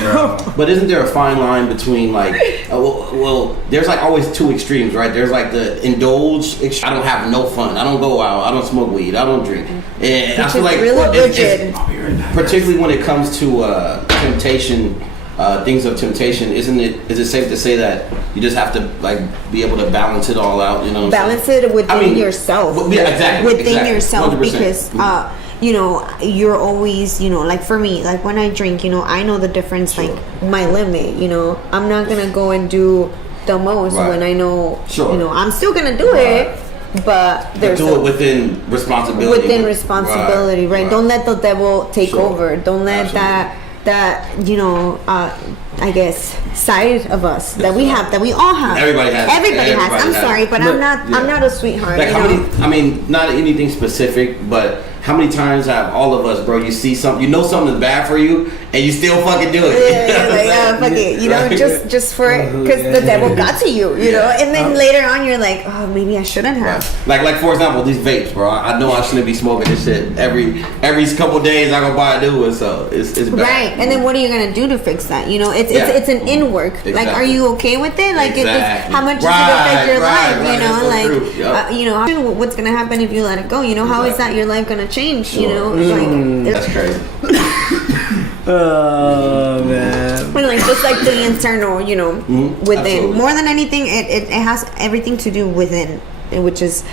but isn't there a fine line between like, well, there's like always two extremes, right? There's like the indulge. I don't have no fun. I don't go out. I don't smoke weed. I don't drink. And I feel like really rigid. Particularly when it comes to temptation, things of temptation. Is it safe to say that you just have to like be able to balance it all out? You know, balance it within yourself. Yeah, exactly. Within yourself, 100%. Because. You know, you're always, you know, like for me, like when I drink, you know, I know the difference, like my limit, you know, I'm not gonna go and do the most when I know, you know, I'm still gonna do it, but there's do it within responsibility. Right? Don't let the devil take over. Don't let that you know, I guess side of us that we all have. Everybody has. I'm sorry, but I'm not a sweetheart. Like I mean, not anything specific, but how many times have all of us, bro? You see something, you know something is bad for you, and you still fucking do it. Fuck it. You know, just for it, because the devil got to you. You know, and then later on, you're like, oh, maybe I shouldn't have. Like for example, these vapes, bro. I know I shouldn't be smoking this shit every couple days. I go buy a new one, so it's bad. Right. And then what are you gonna do to fix that? You know, it's an in work. Exactly. Like, are you okay with it? Like, how much does it affect your life? You know, you know, what's gonna happen if you let it go? You know, how is that your life gonna change? You know, like that's crazy. Oh man. But like just like the internal, you know, within. Absolutely. More than anything, it has everything to do within, which is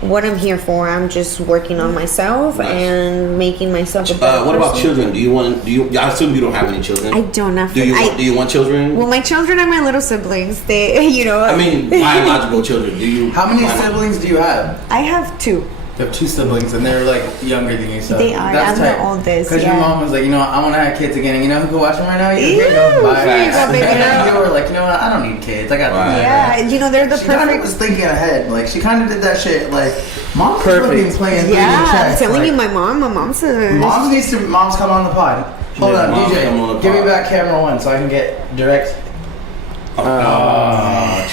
what I'm here for. I'm just working on myself and making myself a better what about person. children? I assume you don't have any children. I don't have. Do you want children? Well, my children are my little siblings. They, I mean, biological children. Do you? How many siblings do you have? I have 2. You have 2 siblings, and they're like younger than you. So They are. That's I'm the tight. oldest. Because your mom was like, you know what, I want to have kids again, and you know who can watch them right now? You Ew, go. Bye. here you go, baby And girl. you were like, you know what, I don't need kids. I got this. Yeah, you know they're the She kind of perfect. was thinking ahead. Like she kind of did that shit. Like mom's Perfect. fucking playing 3D Yeah, I'm chess. telling like, you, my mom's a. Moms come on the pod. Hold Yeah, on, moms come on the DJ. Give me pod. back camera 1 so I can get direct.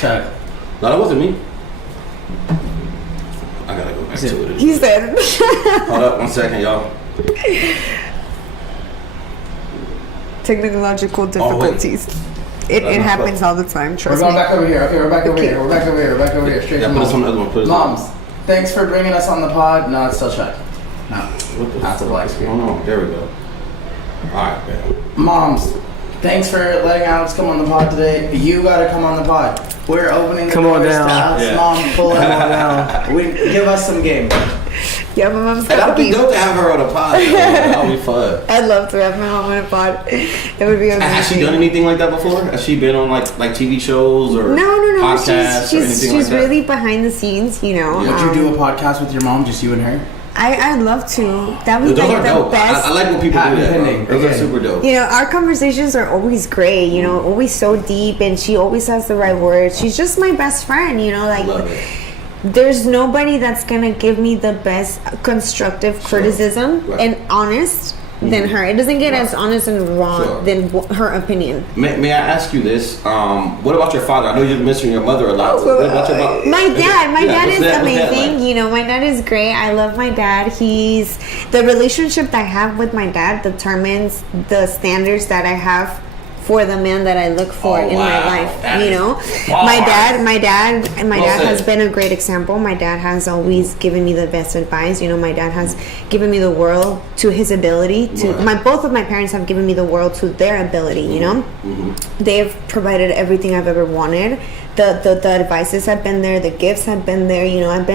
Check. No, that wasn't me. I gotta go back to it. He said. Hold up 1 second, y'all. Technological difficulties. It That's my happens fault. all the time. We're Trust going me. back over here. Okay, we're back over Okay. here. We're back over here. We're back over here. Straight Yeah, to put this on the moms. other one. Put this on. Moms, thanks for bringing us on the pod. No, it's still check. No, What the that's a black screen. Oh no, there we go. Alright, man. Moms, thanks for letting Alex come on the pod today. You gotta come on the pod. We're opening the Come on doors down. to Alex. Yeah. Mom, pull it on down. Give us some game. Yeah, my mom's Hey, that'd be happy. dope to have her on a pod. That'd be fun. I'd love to have my mom on a pod. It would be amazing. Has she done anything like that before? Has she been on like TV shows or No. podcasts or anything She's like that? really behind the scenes, you know. Yeah. Would you do a podcast with your mom, just you and her? I'd love to. That would be Those like are the dope. best. I like when people do that. Depending. Bro. Those are Okay. super dope. You know, our conversations are always great, you know, always so deep, and she always has the right words. She's just my best friend, you know, like Love it. there's nobody that's gonna give me the best constructive criticism Right. and honest than her. It doesn't get as honest and raw Sure. than her opinion. May I ask you this? What about your father? I know you're missing your mother a lot. So what about your mother? My dad Yeah, is what's that amazing. like? You know, my dad is great. I love my dad. He's the relationship that I have with my dad determines the standards that I have for the man that I look for Oh, in my wow. life. That You is know, bars. my dad Well has said. been a great example. My dad has always given me the best advice. You know, my dad has given me the world to his ability. To Right. both of my parents have given me the world to their ability. You know, they've provided everything I've ever wanted. The advices have been there. The gifts have been there. You know, I've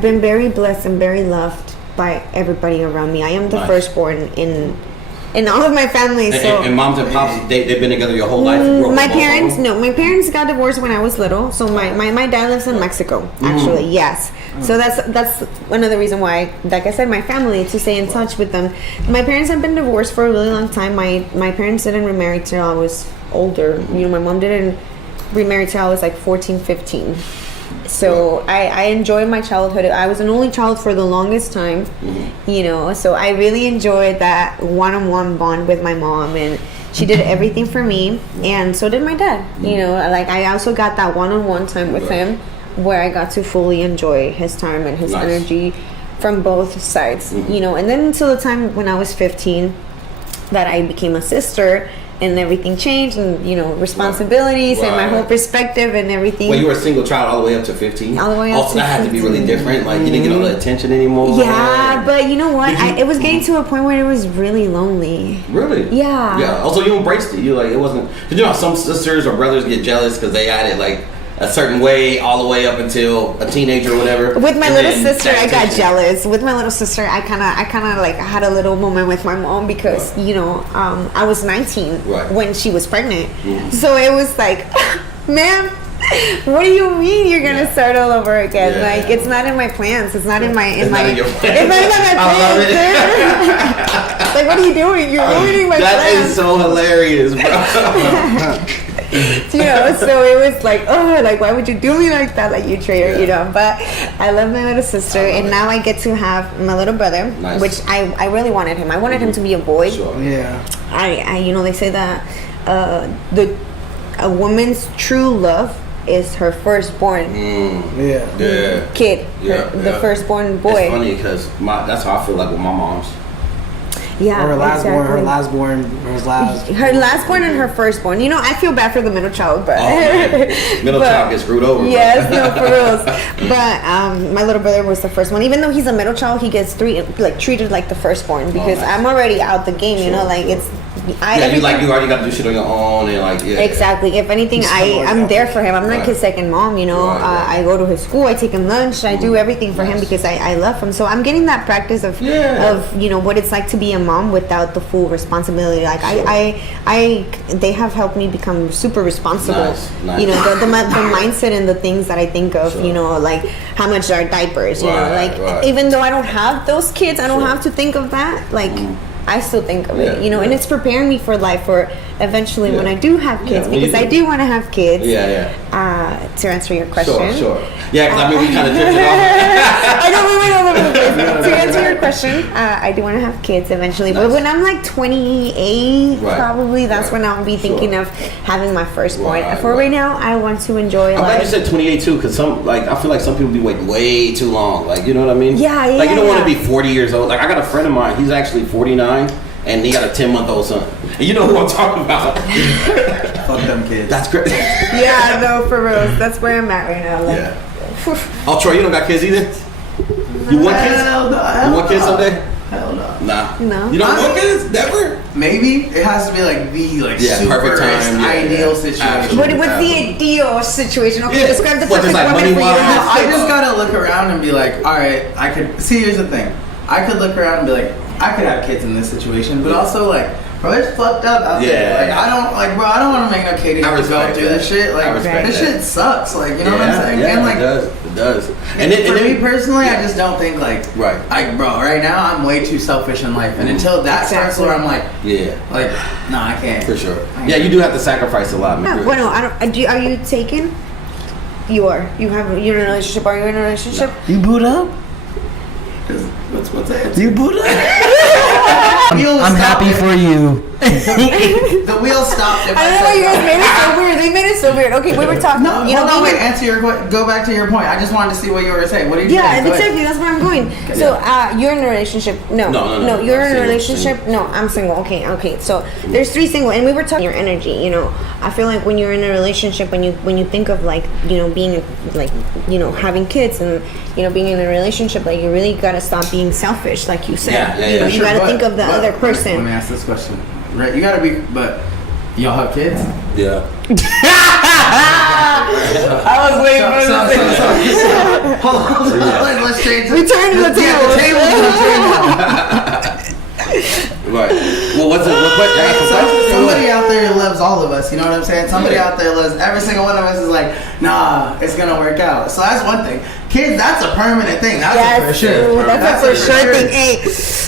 been very blessed and very loved by everybody around me. I am the Nice. firstborn in all of my family. So And moms and pops, they've been together your whole life. You grew up my with both of parents, them? no, my parents got divorced when I was little. So my dad lives in Mexico, actually, yes. So that's another reason why, like I said, my family, to stay in touch with them. My parents have been divorced for a really long time. My parents didn't remarry till I was older. You know, my mom didn't remarry till I was like 14, 15. So I enjoyed my childhood. I was an only child for the longest time, you know. So I really enjoyed that one-on-one bond with my mom, and she did everything for me, and so did my dad. You know, like I also got that one-on-one time with him, where I got to fully enjoy his time and his Nice. energy from both sides. You know, and then until the time when I was 15, that I became a sister. And everything changed, and you know, responsibilities and my Right. whole perspective and everything. Well, you were a single child all the way up to 15. All the way up Also, to that had to be really 15. different. Like, you didn't get all the attention anymore. Yeah, but you know what? Did you- It was getting to a point where it was really lonely. Really? Yeah. Yeah. Also, you embraced it. You like it wasn't. Cause you know, some sisters or brothers get jealous because they had it like a certain way all the way up until a teenager or whatever. With my And little then sister, that I got attention. jealous. With my little sister, I kind of like had a little moment with my mom because you know I was 19 Right. when she was pregnant, so it was like, man. What do you mean you're gonna Yeah. start all over again? Yeah. Like it's not in my plans. It's not in my It's not in your plans. It's not in my I love plans. it. dude. Like what are you doing? You're ruining my That plans. is so hilarious, bro. You know, so it was like, oh, like why would you do me like that, like you traitor, you know? But I love my little sister, and now I get to have my little brother, Nice. which I really wanted him. I wanted him to be a boy. Sure. Yeah. I you know, they say that a woman's true love is her firstborn Yeah. Yeah. kid, Yeah, the yeah. firstborn It's boy. funny because that's how I feel like with my mom's. Yeah, Or her lastborn, exactly. her last. Her lastborn and her firstborn. You know, I feel bad for the middle child, but Oh, man. Middle but- child gets screwed over. bro. Yes, no, for reals. But my little brother was the first one. Even though he's a middle child, he gets treated like the firstborn because nice. I'm already out the game. You know, Sure, like sure. it's You already got to do shit on your own and like Exactly. If anything, I'm there for him. I'm like his second mom. You know, I go to his school. I take him lunch. I do everything for him because I love him. So I'm getting that practice of what it's like to be a mom without the full responsibility. Like they have helped me become super responsible. Nice. You know, the mindset and the things that I think of. You know, like how much are diapers. You know, even though I don't have those kids, I don't have to think of that. Like. I still think of it, you know, and it's preparing me for life for eventually when I do have kids, because I do want to have kids. To answer your question. Sure. Yeah, because I mean, we kind of drifted off. I know, to answer your question, I do want to have kids eventually, but when I'm like 28, probably that's when I'll be thinking of having my firstborn. For right now, I want to enjoy life. I'm glad you said 28 too, because I feel like some people be waiting way too long. Like, you know what I mean? Yeah. Like, you don't want to be 40 years old. Like, I got a friend of mine, he's actually 49. And he got a 10-month-old son. And you know who I'm talking about. Fuck them kids. That's great. Yeah, no, for real. That's where I'm at right now. Like, Oh, Troy, you don't got kids either? You want kids? You want kids someday? Hell no. Nah. No. You don't want kids? Never? Maybe. It has to be like the super perfect time. ideal situation. What's the ideal situation? Okay, describe the perfect like woman for you. I just gotta look around and be like, alright, I could see. Here's the thing. I could look around and be like, I could have kids in this situation, but also like, bro, it's fucked up out there. Like, I don't want to make no kid go through this shit. Like, this shit sucks. Like, you know what I'm saying? Yeah, and like, it does. And for me personally, I just don't think like, bro, right now I'm way too selfish in life, and until that starts, where I'm like, no, I can't. For sure. Yeah, you do have to sacrifice a lot. No, well, no, I don't. Are you taken? You are. You're in a relationship. Are you in a relationship? You boot up? What's that? You boot up? I'm happy for you. The wheel stopped. I don't know why you guys made it so weird. They made it so weird. Okay, we were talking. No, go back to your point. I just wanted to see what you were saying. What did you say? Yeah, exactly. That's where I'm going. Okay. So, you're in a relationship. No. You're in a relationship. Single. No, I'm single. Okay. So there's 3 single, and we were talking your energy. You know, I feel like when you're in a relationship, when you think of like, you know, being like, you know, having kids and, you know, being in a relationship, like you really gotta stop being selfish, like you said. You gotta think of the other person. Let me ask this question. Right, you gotta be, but y'all have kids? Yeah. I was waiting for this. Hold on. Let's change it. We turned the table. Right. Well, what's somebody out there loves all of us, you know what I'm saying? Somebody out there loves every single one of us is like, nah, it's gonna work out. So that's one thing. Kids, that's a permanent thing. That's a for sure. That's a for sure thing.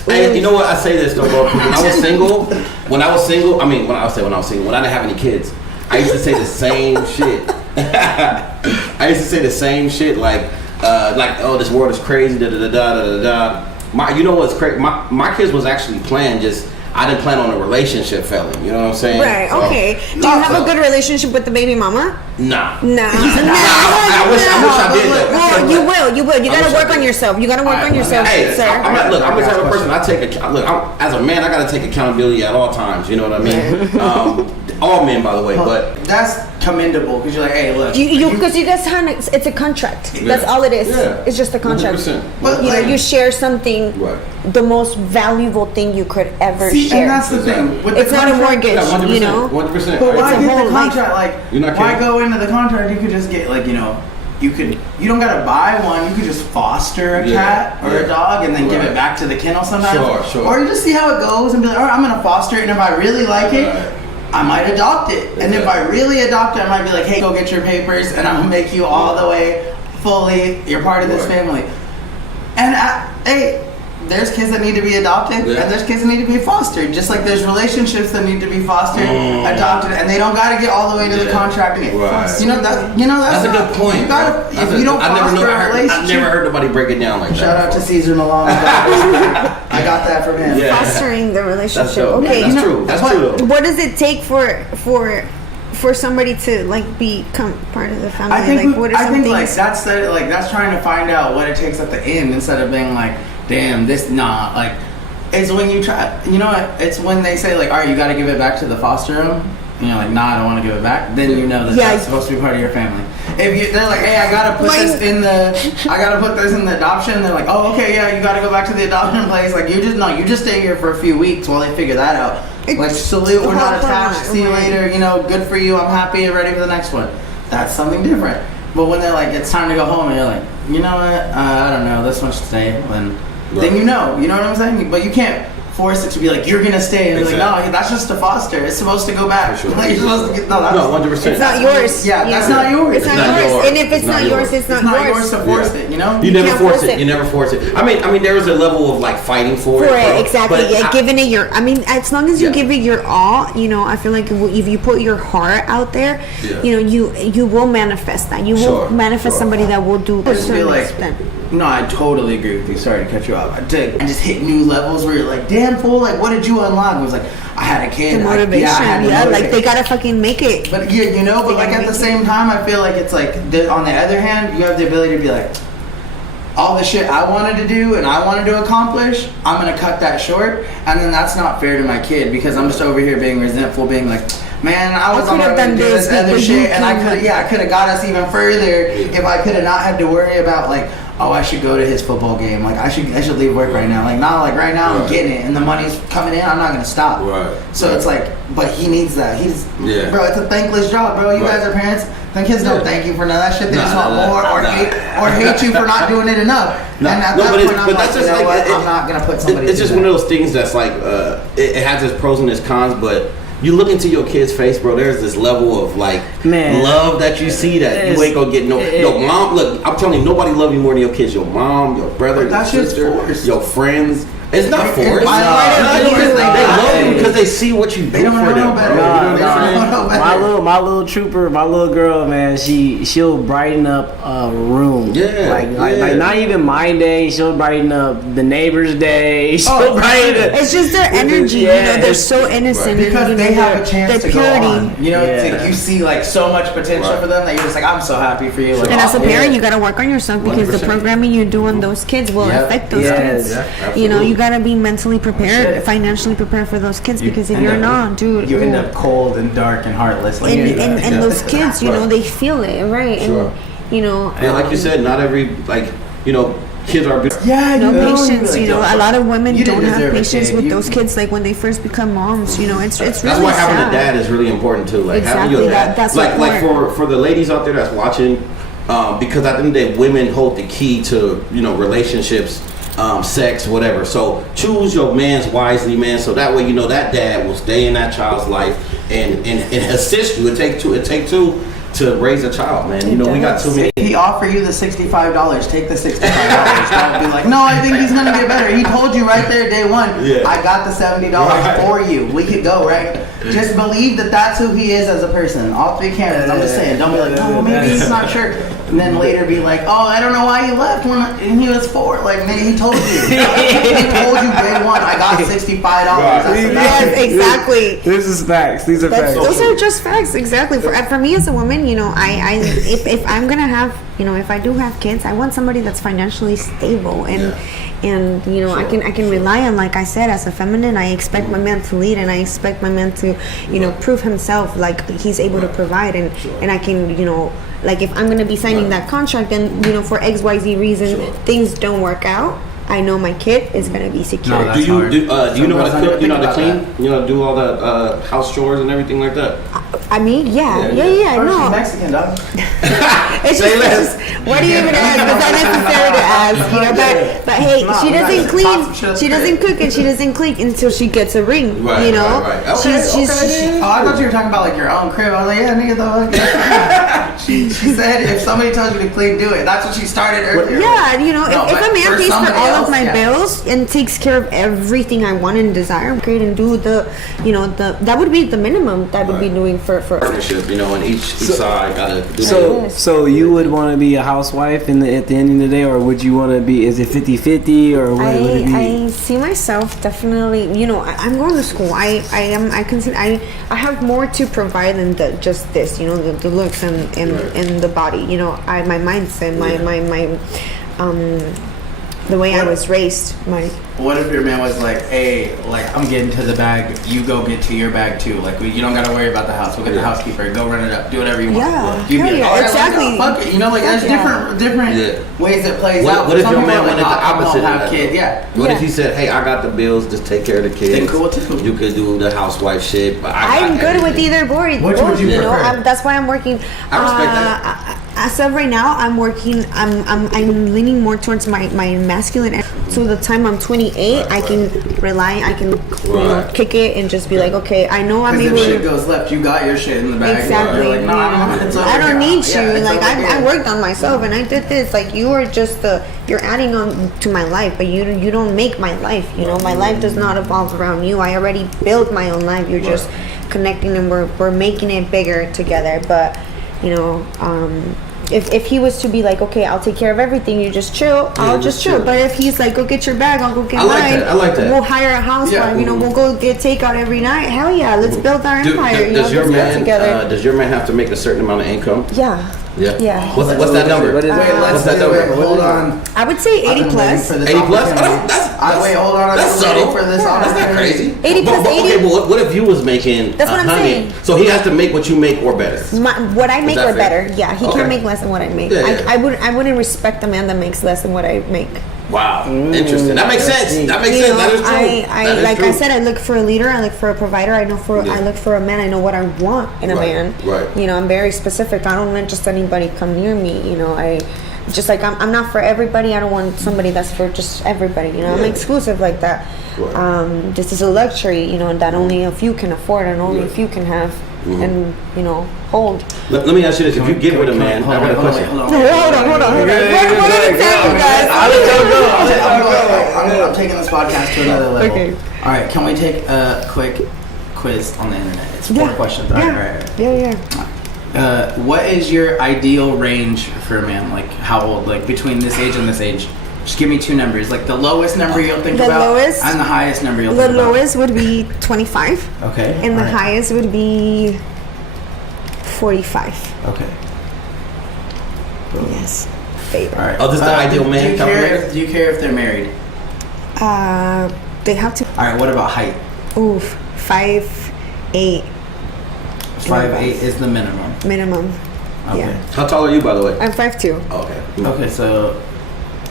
Hey, you know what? I say this though, bro. When I was single, when I didn't have any kids, I used to say the same shit. I used to say the same shit like, oh, this world is crazy, da da da da da da. You know what's crazy? My kids was actually planned. I didn't plan on a relationship failing. You know what I'm saying? Right. So, okay. Do you have a good relationship with the baby mama? Nah. I wish I did. Well, you will. You gotta work on yourself. You gotta work on yourself, sir. I'm the type of person. As a man, I gotta take accountability at all times. You know what I mean? All men, by the way, but that's commendable because you're like, hey, look, because you guys have it's a contract. That's all it is. Yeah. It's just a contract. 100%. But you share something, the most valuable thing you could ever share. And that's the thing. It's not a mortgage, 100%, you know. 100%. But why get the contract? Like, why go into the contract? You could just get like, you know. You don't gotta buy one. You could just foster a cat or a dog and then give it back to the kennel sometimes. Sure. Or you just see how it goes and be like, all right, I'm gonna foster it, and if I really like it, I might adopt it. And if I really adopt it, I might be like, hey, go get your papers, and I'm gonna make you all the way fully. You're part of this family. And hey. There's kids that need to be adopted, and there's kids that need to be fostered. Just like there's relationships that need to be fostered, adopted, and they don't got to get all the way to the contract. Right. That's a good point. If you don't foster a relationship, I've never heard nobody break it down like that. Shout out to Caesar Milan. I got that from him. Yeah. Fostering the relationship. That's true. That's true. What does it take for somebody to like become part of the family? I think that's trying to find out what it takes at the end instead of being like, damn, it's when you try, you know what, it's when they say like, all right, you got to give it back to the foster home, and you're like, nah, I don't want to give it back, then you know that's supposed to be part of your family. If they're like, hey, I got to put this in the adoption, they're like, oh, okay, yeah, you got to go back to the adoption place, like, you just stay here for a few weeks while they figure that out. Like, salute, we're not attached, see you Right. later, you know, good for you, I'm happy, ready for the next one. That's something different. But when they're like, it's time to go home, and you're like, you know what, I don't know, this one should stay, then you know what I'm saying? But you can't force it to be like, you're gonna stay, and you're like, no, that's just to foster. It's supposed to go back. For sure. Like, you're supposed to get, no, 100%. It's not yours. Yeah, that's not yours. It's not yours. And if it's not yours, it's not yours. to force it, you know? You never can't force force it. it. You never force it. I mean, there is a level of like fighting for it. Bro, Exactly. but Yeah, giving it your. I mean, as long as you Yeah. give it your all, you know, I feel like if you put your heart out there, Yeah. you know, you will manifest that. You will Sure, manifest sure. somebody that will do. I just feel like, extent. no, I totally agree with you. Sorry to cut you off. I just hit new levels where you're like, damn fool, like, what did you unlock? It was like, I had a kid. The motivation. I had to Yeah, motivate. like they gotta fucking make it. But yeah, you know, but like at the same time, I feel like it's like, on the other hand, you have the ability to be like, all the shit I wanted to do and I wanted to accomplish, I'm gonna cut that short, and then that's not fair to my kid because I'm just over here being resentful, being like, man, I was on my way to do this other shit, and I could have got us even further if I could have not had to worry about like, oh, I should go to his football game. Like I should leave work right now. Like like right now I'm getting it and the money's coming in. I'm not gonna stop. Right. So it's like, but he needs that. Yeah. Bro, it's a thankless job, bro. You guys are parents. The kids don't thank you for none of that shit. They just want more or hate you for not doing it enough. And at that point, I'm like, you know what? I'm not gonna put somebody. It's just one of those things that's like, it has its pros and its cons, but. You look into your kid's face, bro. There's this level of like love that you see that you ain't gonna get your mom. Look, I'm telling you, nobody love you more than your kids. Your mom, your brother, your sister, your friends. It's not forced. They love you because they see what you do for them, bro. My little trooper, my little girl, man, she'll brighten up a room. Yeah, like not even my day. She'll brighten up the neighbor's day. She'll brighten up. It's just their energy. You know, they're so innocent because they have a chance to go on. You know, Yeah. like you see like so much potential for them that you're just like, I'm so happy for you. Like, And as a parent, you gotta work on yourself because the 100%. programming you do on those kids will affect those kids. Yeah, You know, you gotta be mentally prepared, financially prepared for those kids because if you're not, dude, you end up cold and dark and heartless. Like, and those kids, you know, they feel it, right? Sure. And you know, Yeah, like you said, not every kids are good. yeah, no patience. You know, a lot of women you don't didn't have deserve a patience kid. with those kids. Like when they first become moms, you know, it's really That's why having sad. a dad is really important too. Like having Exactly, your dad. that's like important. for the ladies out there that's watching, because at the end of the day, women hold the key to relationships, sex, whatever. So choose your mans wisely, man. So that way that dad will stay in that child's life and assist you. It take two to raise a child, man. You know, we got too many. If he offer you the $65, take the $65. Don't be like, no, I think he's gonna get better. He told you right there, day one. Yeah. I got the $70 for you. We could go, right? Just believe that that's who he is as a person. All three cameras. I'm just saying. Don't be like, oh, maybe he's not sure. And then later be like, oh, I don't know why he left when he was 4. Like, man, he told you. He told you day one. I got $65. Yes, exactly. This is facts. These are facts. Those are just facts, exactly. For me as a woman, you know, if I'm gonna have, you know, if I do have kids, I want somebody that's financially stable and you know, I can rely on. Like I said, as a feminine, I expect my man to lead and I expect my man to, you know, prove himself like he's able to provide and I can, you know, like if I'm gonna be signing that contract and you know for XYZ reason things don't work out, I know my kid is gonna be secure. No, Do you know how to cook? You know how to clean? That. You know, do all the house chores and everything like that? I mean, yeah, She's no. Mexican, dog. It's just, what do you even ask? It's not necessary to ask, you know. But hey, No, she doesn't nice. clean, she doesn't cook, and she doesn't clean until she gets a ring. Right, you know, right. Okay, Oh, I thought you were talking about like your own crib. I was like, yeah, nigga, though. She said if somebody tells you to clean, do it. That's what she started earlier. yeah, you know, No, if but a man for pays for somebody all else, of my yeah. bills and takes care of everything I want and desire, great, and do the, you know, that would be the minimum that would be doing for. Partnership, you know, and each side gotta do So you would want to be a housewife at the end of the day, or would you want to be? Is it 50-50 or what would it be? I see myself definitely. You know, I'm going to school. I have more to provide than just this. You know, the looks and the body. You know, my mindset, the way I was raised. What if your man was like, hey, like, I'm getting to the bag, you go get to your bag too. Like, you don't gotta worry about the house. We'll get the housekeeper, go run it up, do whatever you want. Yeah, You'd be like, all right, exactly. Fuck it. You know, like, there's different ways it plays out. What if Some your people man are wanted the like, I opposite? won't have kids. Yeah. What if he said, hey, I got the bills, just take care of the kids. Then cool too. You could do the housewife shit, but I'm good with either board. Which would you prefer? That's why I'm working. I respect that. As of right now, I'm working. I'm leaning more towards my masculine. So the time I'm 28, I can rely. I can kick it and just be like, okay, I know I'm able. Because if shit goes left, you got your shit in the bag. Exactly. Like, no, I don't need you. Like I worked on myself and I did this. Like you are just you're adding on to my life, but you don't make my life. You know, my life does not evolve around you. I already built my own life. You're just connecting and we're making it bigger together. But you know, if he was to be like, okay, I'll take care of everything, you just chill, I'll just chill. But if he's like, go get your bag, I'll go get mine. I like that. We'll hire a housewife, you know, we'll go get takeout every night. Hell yeah, let's build our empire. Does your man together. Does your man have to make a certain amount of income? Yeah. Yeah. Yeah. What's that number? What is it? What's that number? Hold on. I would say 80 plus. 80 plus? Wait, hold on. That's subtle. For this. That's not crazy. 80 plus 80. Okay, but what if you was making That's what I'm 100? saying. So he has to make what you make or better. What I make that or fair? better. Yeah, he can't make less than what I make. Yeah. I wouldn't respect a man that makes less than what I make. Wow, interesting. That makes sense. That makes sense. That is true. Like I said, I look for a leader. I look for a provider. I look for a man. I know what I want in a man. Right. You know, I'm very specific. I don't let just anybody come near me. You know, I'm not for everybody. I don't want somebody that's for just everybody. You know, I'm exclusive like that. Right. This is a luxury. You know, that only a few can afford and only a few can have. And you know, hold. Let me ask you this: if you get with a man, I got a question. Hold on. What an example, guys. I'm taking this podcast to another level. Okay. All right, can we take a quick quiz on the internet? It's 4 questions. All right. Yeah. What is your ideal range for a man? Like how old? Like between this age and this age? Just give me 2 numbers. Like the lowest number you'll think about, lowest, and the highest number you'll think about. The lowest would be 25. Okay. And the highest would be 45. Okay. Yes. Favorite. All right. Oh, this is the ideal man. Do you care if they're married? They have to. All right. What about height? Oof, 5'8". 5'8" is the minimum. Minimum. Okay. Yeah. How tall are you, by the way? I'm 5'2". Okay. Okay, so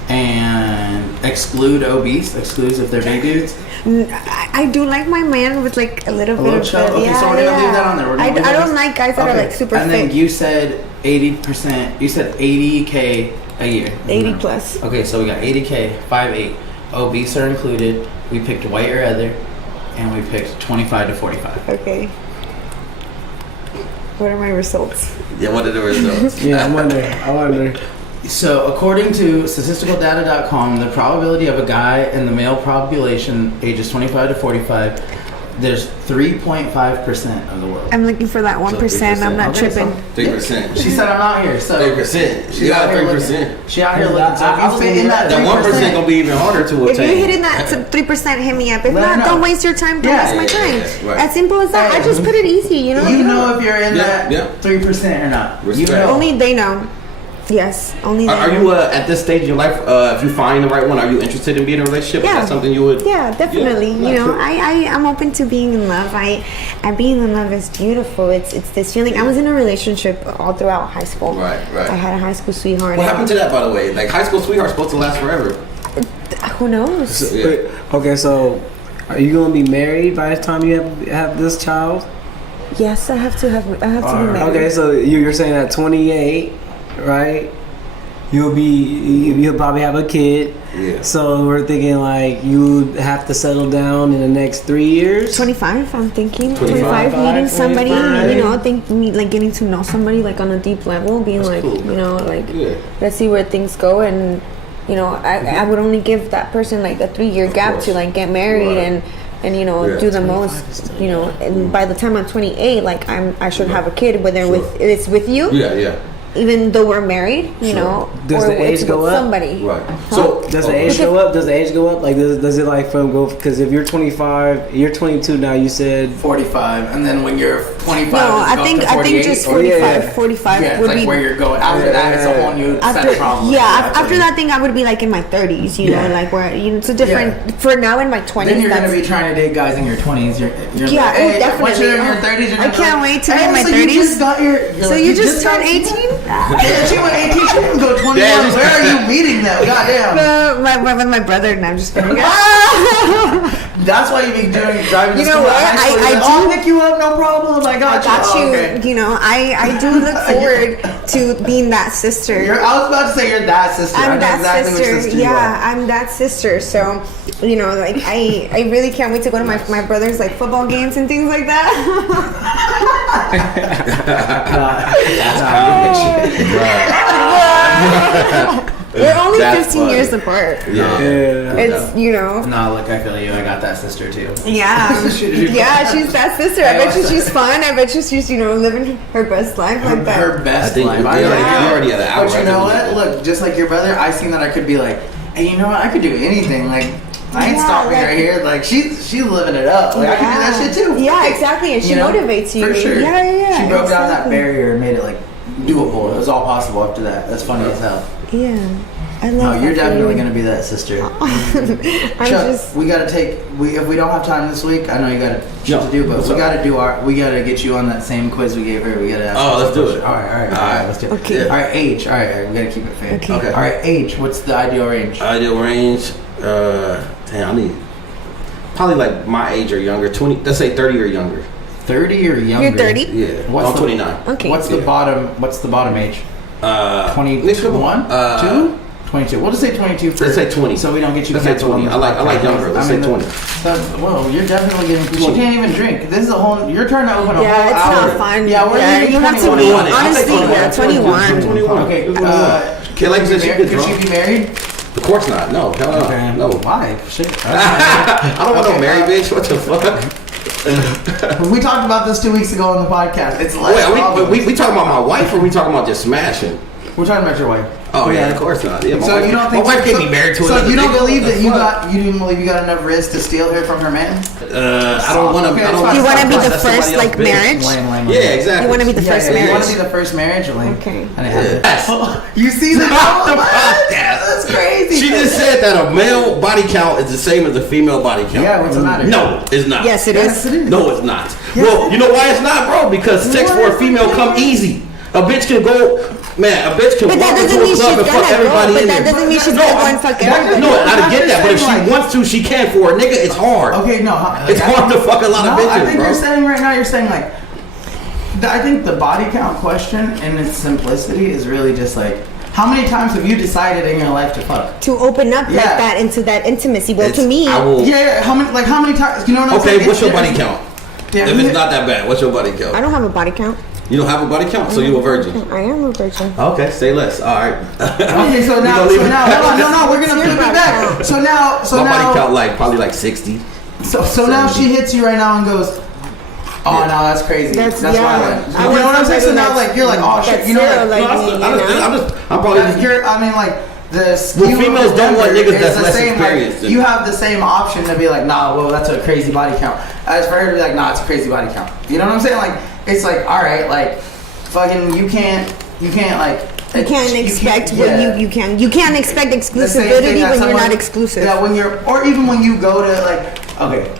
and exclude obese, excludes if they're big dudes. I do like my man with like a little bit of chub. Okay, so we're gonna leave that on there. I don't like guys that are like super and fit. then you said 80%. You said 80K a year. 80 plus. Okay, so we got 80K, 5'8". Obese are included. We picked white or other, and we picked 25 to 45. Okay. What are my results? Yeah, what are the results? Yeah, I wonder. So, according to statisticaldata.com, the probability of a guy in the male population ages 25 to 45, there's 3.5% of the world. I'm looking for that 1%. I'm not tripping. 3%. She said I'm out here, so 3%. She's out here 3%. She out here looking. So if you fit in that 1% gonna be even harder to If attain. you're hitting that 3%, hit me up. If Let her not, know. don't waste your time. Don't waste my time. Right. As simple as that. I just put it easy, you know. You know if you're in Yeah, that 3% or not. Respect. You know. Only they know. Yes, only they Are know. you at this stage in your life? If you find the right one, are you interested in being in a relationship? Yeah. Is that something you would? Yeah, definitely. Yeah, You know, cool. I'm open to being in love. I being in love is beautiful. It's this feeling. I was in a relationship all throughout high school. Right. I had a high school sweetheart. What happened to that, by the way? Like high school sweetheart's supposed to last forever. Who knows? Yeah. Okay, so are you gonna be married by the time you have this child? Yes, I have to be married. Okay, so you're saying at 28, right? You'll probably have a kid. Yeah. So we're thinking like you have to settle down in the next 3 years. 25, I'm thinking. 25, meeting somebody, 25. you know, like getting to know somebody like on a deep level, being like, cool. you know, like Yeah. let's see where things go. And you know, I would only give that person like a 3-year gap course. to like get married Right. and you know, Yeah. do the most, you know. And by the time I'm 28, like I should have a kid, whether Sure. it's with you Yeah. even though we're married, you know, Does or the age it's go with up? somebody. Right. Huh? So Does the age go up? Does the age go up? Like, does it like from go? Because if you're 25, you're 22 now. You said 45, and then when you're 25, No, it's I think just 45. 45 yeah, it's would like be where you're going. After that, it's a whole new set of problems. after that thing, I would be like in my 30s. You know, like where it's a different. For now, in my 20s, Then you're gonna be trying to date guys in your 20s. You're Yeah, like, hey, definitely. Once you're in your 30s, you're I gonna can't be like, wait to be hey, in my so 30s. You just got your. So you just turned 18? Yeah, she went 18. She didn't go 21. Damn. Where are you meeting them? Goddamn. With my brother, and I'm just kidding. That's why you be driving. You to know school what? at high school. I You're like, do- I'll pick you up, no problem. I I got got you. Okay. You know, I do look forward to being that sister. I was about to say you're that sister. I I'm know that exactly which sister. sister you are. Yeah, I'm that sister. So, you know, like I really can't wait to go to my brother's like football games and things like that. We're only That's 15 funny. years apart. yeah. It's, you know. No, look, I feel you. I got that sister too. Yeah, yeah, she's that sister. I bet you she's fun. I bet you she's, you know, living her best life like that. Her best I think life. you already had an hour. But you know what? Look, just like your brother, I seen that I could be like, hey, you know what? I could do anything. Like, I ain't Yeah, stopping like- right here. Like, she's living it up. Like, I can do that shit too. Yeah, exactly. And she You know? motivates you. For sure. Yeah. She broke down that exactly. barrier and made it like doable. It was all possible after that. That's funny as hell. Yeah, I No, love. you're that definitely feeling. gonna be that sister. I'm Chuck, just. we gotta take. If we don't have time this week, I know you got shit to do, but what's we up? gotta do our. We gotta get you on that same quiz we gave her. We gotta. Ask Oh, her let's some do questions. it. All right. Let's do it. Okay. All right, age. All right, we gotta keep it fair. Okay. Okay. All right, age. What's the ideal range? Ideal range. Damn, I need probably like my age or younger. 20. Let's say 30 or younger. 30 or younger? You're 30. Yeah. What's I'm the- 29. Okay. What's the bottom? What's the bottom age? 21, 2, 22. We'll just say 22 first. Let's say 20. So we don't get you. Let's say canceled 20. on I like younger. Let's say 20. Well, you're definitely getting. She can't even drink. This is a whole. You're trying to open a Yeah, whole it's hour. not fun. Yeah, we're Yeah, leaving you have to 21. be- I'll take honestly, 21. yeah, 21. 21. Okay. Okay, like I said, she could gets she drunk. be married? Of course not. No. Hell no. Okay. No. Why? Shit. I don't want no Okay, married bitch. What the fuck? We talked about this 2 weeks ago on the podcast. It's less Wait, problems. we talking about my wife or we talking about just smashing? We're talking about your wife. Oh yeah, of course not. Yeah, my So wife, you don't think my wife can't be married to So another you don't nigga? believe What that the fuck? you didn't believe you got enough risk to steal her from her man? I don't want to. Okay, I don't it's fine. You want to be want the first like marriage? Lame. Yeah, exactly. You want to be the first You want marriage? to be the first marriage? Lame. Okay. And it happened. Yes. You see the podcast. That's crazy. She just said that a male body count is the same as a female body count. Yeah, what's the matter? No, it's not. Yes, it Yes, is. it is. No, it's not. Well, you know why it's not, bro? Because sex for a female come easy. A bitch can go, man. A bitch can But that walk doesn't into a mean club she's and fuck gonna go. everybody But in that there. doesn't mean she's No, gonna go I'm- and fuck everybody. No, I get that. But if she Like- wants to, she can. For a nigga, it's hard. Okay, no. It's hard to fuck a lot of No, I bitches, think bro. you're saying right now, you're saying like, I think the body count question in its simplicity is really just like, how many times have you decided in your life to fuck? To open up like Yeah. that into that intimacy. Well, It's- to me, I will. Yeah, how many times? You know what I'm saying? Okay, what's your It's- body count? Yeah, If it's not that bad, what's your body count? I don't have a body count. You don't have a body count, so you a virgin. I am a virgin. Okay, say less. All right. Okay, so now, leave it- hold on, no, we're gonna Your flip it body back. count. So now, My body count like probably like 60. so now she hits you right now and goes, oh no, that's crazy. That's yeah. violent. I You know want what I'm saying? So somebody now, like, you're like, oh shit, that's you know, zero, like, like me, you know? I'm probably just, you're, I mean, like, the skew Well, females of don't want gender niggas is that's the less same, experienced Like, than- you have the same option to be like, nah, well, that's a crazy body count. As for her to be like, nah, it's a crazy body count. You know what I'm saying? Like, it's like, all right, like, fucking, you can't like. You can't expect what yeah. you can. You can't expect The same thing exclusivity that when you're someone- not exclusive. Yeah, when you're, or even when you go to like, okay,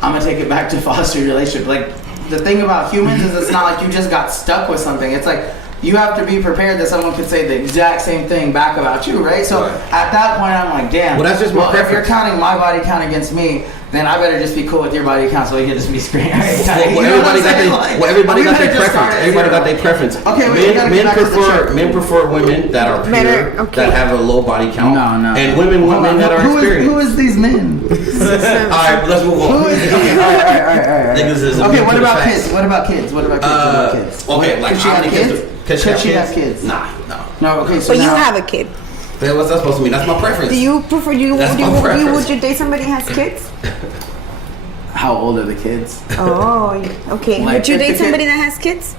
I'm gonna take it back to foster relationship. Like, the thing about humans is it's not like you just got stuck with something. It's like you have to be prepared that someone could say the exact same thing back about you, right? So Right. at that point, I'm like, damn. Well, that's just my if you're preference. counting my body count against me, then I better just be cool with your body count so we can just be screwed. everybody got their preference. Everybody got their preference. Okay, wait, we gotta get back to the show. Men prefer women that are pure, Better, okay. that have a low body count. No. And women want men that are experienced. Who is these men? All right, let's move on. Who is? Okay, all right. Niggas is Okay, immune what to the about facts. kids? What about kids? What about kids? Okay, like Could she how have many kids? kids? Could she have kids? Nah. No. Okay, so But you now, have a kid. Man, what's that supposed to mean? That's my preference. Do you prefer? That's my preference. Would you date somebody who has kids? How old are the kids? Oh, okay. Like, Would you if the date kid- somebody that has kids?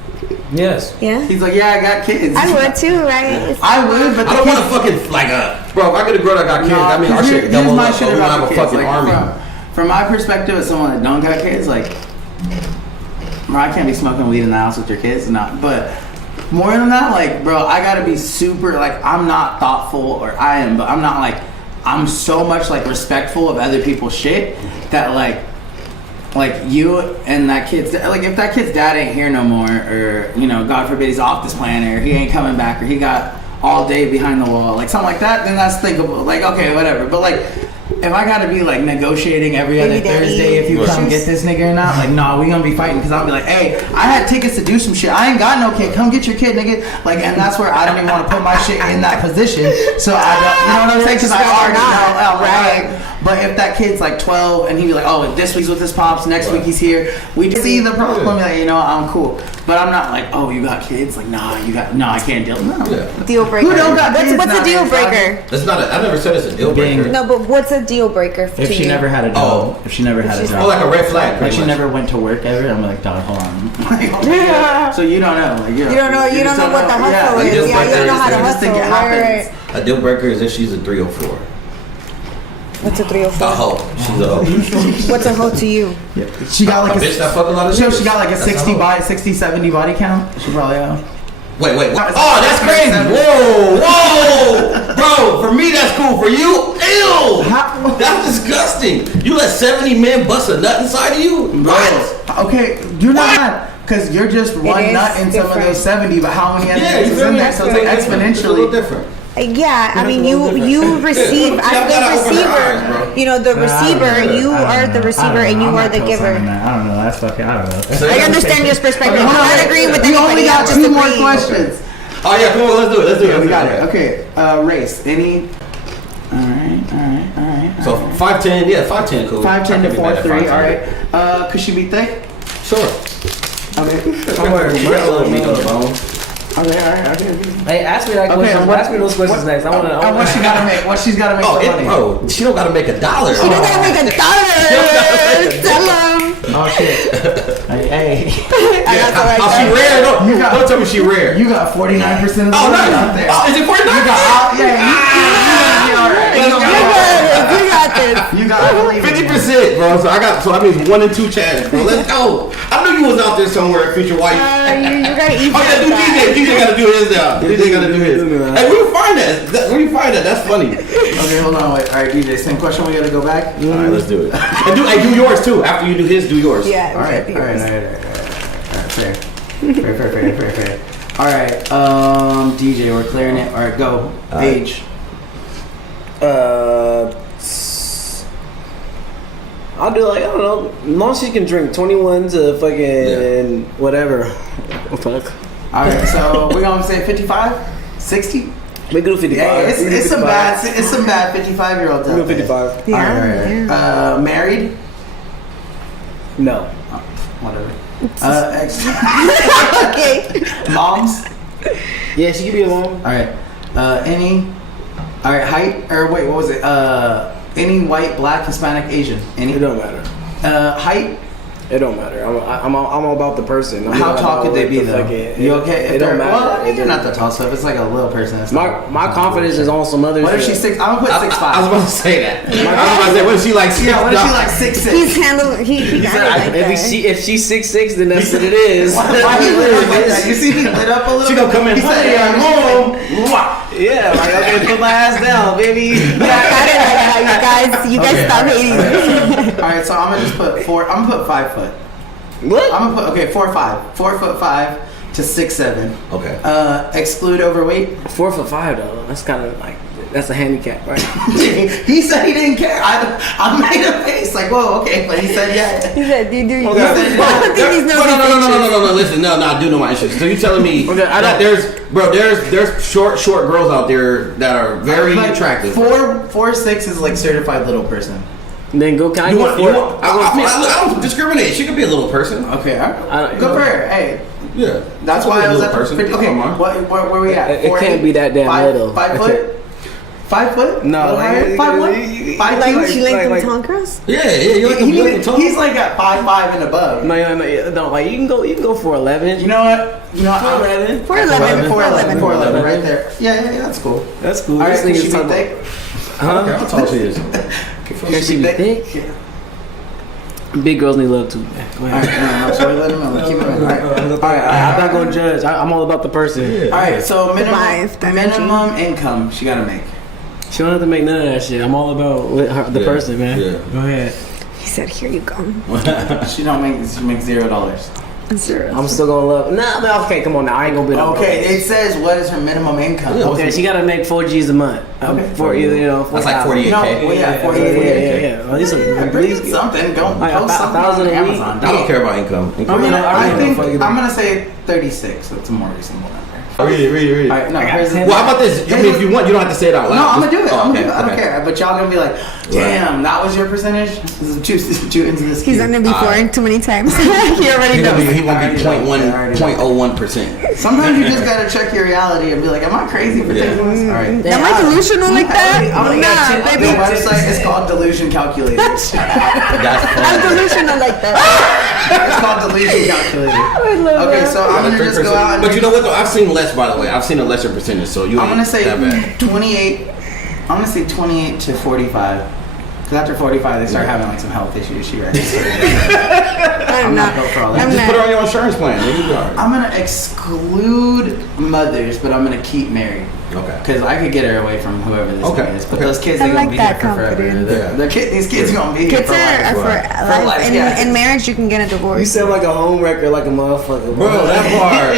Yes. Yeah. He's like, yeah, I got kids. I would too, right? I would, but I don't want to fucking like bro. If I get a girl that got kids, I mean, our shit double up. So we gonna have a fucking army. From my perspective, as someone that don't got kids, like, bro, I can't be smoking weed in the house with your kids, not. But more than that, like, bro, I gotta be super. Like, I'm not thoughtful, or I am, but I'm not like. I'm so much like respectful of other people's shit that like you and that kid's like if that kid's dad ain't here no more, or you know, God forbid he's off this planet, or he ain't coming back, or he got all day behind the wall, like something like that, then that's thinkable. Like, okay, whatever. But like, if I gotta be like negotiating every other Thursday if you come get this nigga or not, like, nah, we gonna be fighting, because I'll be like, hey, I had tickets to do some shit. I ain't got no kid. Come get your kid, nigga. Like, and that's where I don't even want to put my shit in that position. So I don't, you know what I'm saying? Because I already know, right? But if that kid's like 12 and he be like, oh, this week's with his pops, next week he's here, we see the problem. Like, you know, I'm cool. But I'm not like, oh, you got kids? Like, nah, I can't deal. No. Yeah. Deal breaker. Who don't got kids? What's a deal breaker? That's not. I never said it's a deal breaker. No, but what's a deal breaker? If she never had a job, if she never had a job, oh, like a red flag. Like she never went to work ever. I'm like, dog, hold on. So you don't know. Like, you don't know. You don't know what the hustle is. Yeah, you don't know how to hustle. Right. A deal breaker is if she's a 304. What's a 304? A hoe. She's a hoe. What's a hoe to you? Yeah. She got like a bitch that fuck a lot of niggas. She got like a 60, 70 body count. She probably Wait. Oh, that's crazy. Whoa. Bro, for me, that's cool. For you, ew. That's disgusting. You let 70 men bust a nut inside of you? What? Okay, you're not. Because you're just one nut in some of those 70, but how many other niggas is in there? So it's like exponentially. It's a little different. Yeah, I mean, you receive as the receiver. You know, the receiver. You are the receiver, and you are the giver. I don't know. That's fucking. I don't know. I understand your perspective. I'm not agreeing with anybody. We only got 2 more questions. Oh yeah, come on, let's do it. Yeah, we got it. Okay, race. Any? All right. So 5'10", yeah, 5'10", cool. 5'10" to 4'3", all right. Could she be thick? Sure. Okay. I'm wearing meat on the bone. Okay, all right. Hey, ask me that question. Ask me those questions next. I want to. What she gotta make? What she's gotta make? Oh, for money? bro, she don't gotta make $1. She don't gotta make $1. Tell him. Oh shit. Hey. Yeah. Oh, she rare? Don't tell me she rare. You got 49% of the oh, money out there. Oh, is it 49%? You got you all right. You got this. You got 50%, bro. So that means 1 in 2 chance, bro. Let's go. I knew you was out there somewhere, future wife. You gotta eat. Oh yeah, do DJ. DJ gotta do his job. DJ gotta do his. Hey, where you find that? Where you find that? That's funny. Okay, hold on. Wait. All right, DJ. Same question. We gotta go back. All right, let's do it. And do yours too. After you do his, do yours. Yeah. All right. Fair. All right. DJ, we're clearing it. All right, go. Age. I'll do like, I don't know, as long as she can drink 21 to fucking whatever. Fuck. All right, so we're gonna say 55, 60. We can do 55. Yeah, it's some bad 55-year-olds out We do there. 55. Yeah. All right. Married? No. Whatever. Okay. Moms? Yeah, she can be a mom. All right. Any? All right. Height? Or wait, what was it? Any white, black, Hispanic, Asian? Any? It don't matter. Height? It don't matter. I'm about the person. How tall could they be though? You okay? It don't matter. Well, you're not the tall stuff. It's like a little person. My confidence is on some other. What if she's 6? I'm gonna put 6'5". I was about to say that. I was about to say, what if she like 6? Yeah, what if she like 6'6"? He's handling. He got it like that. If she's 6'6", then that's what it is. Why he lit up like that? You see he lit up a little. She gonna come in. He said, "Yeah, mom." Yeah, like okay, put my ass down, baby. You guys stop hating me. All right, so I'm gonna just put 4. I'm gonna put 5 foot. What? I'm gonna put 4'5", 4'5" to 6'7". Okay. Exclude overweight. 4'5" though. That's kind of like that's a handicap, right? He said he didn't care. I made a face like, whoa, okay, but he said yeah. He said, "Do you?" Okay. No. Listen, no, I do know my issues. So you telling me that there's short girls out there that are very attractive. 4'6" is like certified little person. Then go. Can I go for? I don't discriminate. She could be a little person. Okay, good for her. Hey. Yeah. That's why I was at person. 50. Okay, where we at? It can't be that damn little. 5 foot? 5 foot? No, Little higher? 5'1"? 5'2"? She like them tall girls? Yeah, you like the tall. He's like at 5'5" and above. No, like you can go for 11. You know what? 4'11. 4'11. Right there. Yeah, that's cool. That's cool. All right, This can nigga's she be talking thick? Huh? How tall she is? Can she be thick? Yeah. Big girls need love too. Man. Go All right, ahead. no, so we let him know. Keep it moving. All right. I'm not gonna judge. I'm all about the person. Yeah. All right, so Five, minimum income she gotta make. She don't have to make none of that shit. I'm all about the person, man. Yeah. Go ahead. He said, "Here you go." She makes $0. Zero. I'm still gonna love. Nah, man, okay, come on now. I ain't gonna be. Okay, it says what is her minimum income? Yeah. Okay, she gotta make 4 G's a month. Okay. For either That's like 48K. No, well, yeah, 48K. Yeah. At least, at Bring least something. Don't Like post something 1,000 on a week? Amazon. I don't care about income. I think fucking- I'm gonna say 36. That's a more reasonable number. Read it. All right, no. I got Here's the, 10. Well, how about this? I mean, if you want, you don't have to say it out loud. no, I'm gonna do it. Oh, I'm gonna okay, do it. I don't okay. care. But y'all gonna be like, damn, that was your percentage? This is too into this. He's done it before too many times. He already knows. He won't be I already know. 0.01%. Sometimes you just gotta check your reality and be like, am I crazy for thinking this? All right. Am I delusional like that? I'm gonna get Nah, 10 The baby. website is called Delusion Calculator. It's That's I'm funny. delusional like that. called Delusion Calculator. I love Okay, that. so I'm gonna just go out and But you know what though? I've seen less, by the way. I've seen a lesser percentage, so you I'm ain't gonna say that bad. 28. I'm gonna say 28 to 45. Because after 45, they start having like some health issues. She ready. I'm not. built for all I'm that. Just not. put her on your insurance plan. There you go. I'm gonna exclude mothers, but I'm gonna keep married. Okay. Because I could get her away from whoever this Okay, one is. But okay. those kids, I they're gonna like be that here for forever. confidence. These kids gonna be here Kids for are life. for life, life. yeah. In marriage, you can get a divorce. You sound like a home wrecker, like a motherfucker, Bro, that part.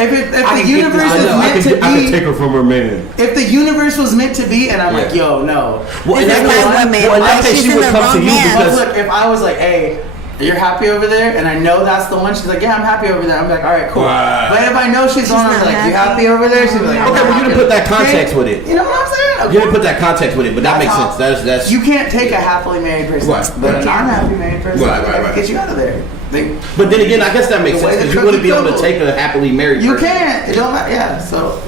If the universe is meant to I can be, take her from her man. if the universe was meant to be, and I'm like, Yeah. yo, no. Well, This in is that my case, woman. well, in that Like, case, she's she in would the come to wrong you hands. But because look, if I was like, hey, you're happy over there, and I know that's the one, she's like, yeah, I'm happy over there. I'm like, all right, cool. Right. But if I know she's on, I'm not like, you happy. happy over there? She'd be like, okay, well, you didn't put that context with it. You know what I'm saying? You didn't put that context with it, but that makes sense. That's You can't take a happily married person, Right. but a Right. non-happy married person, Right. get you out of there. But then again, I guess that makes The way sense because the you wouldn't be able to cookie take a happily married You person. can't. It don't matter. Yeah. So,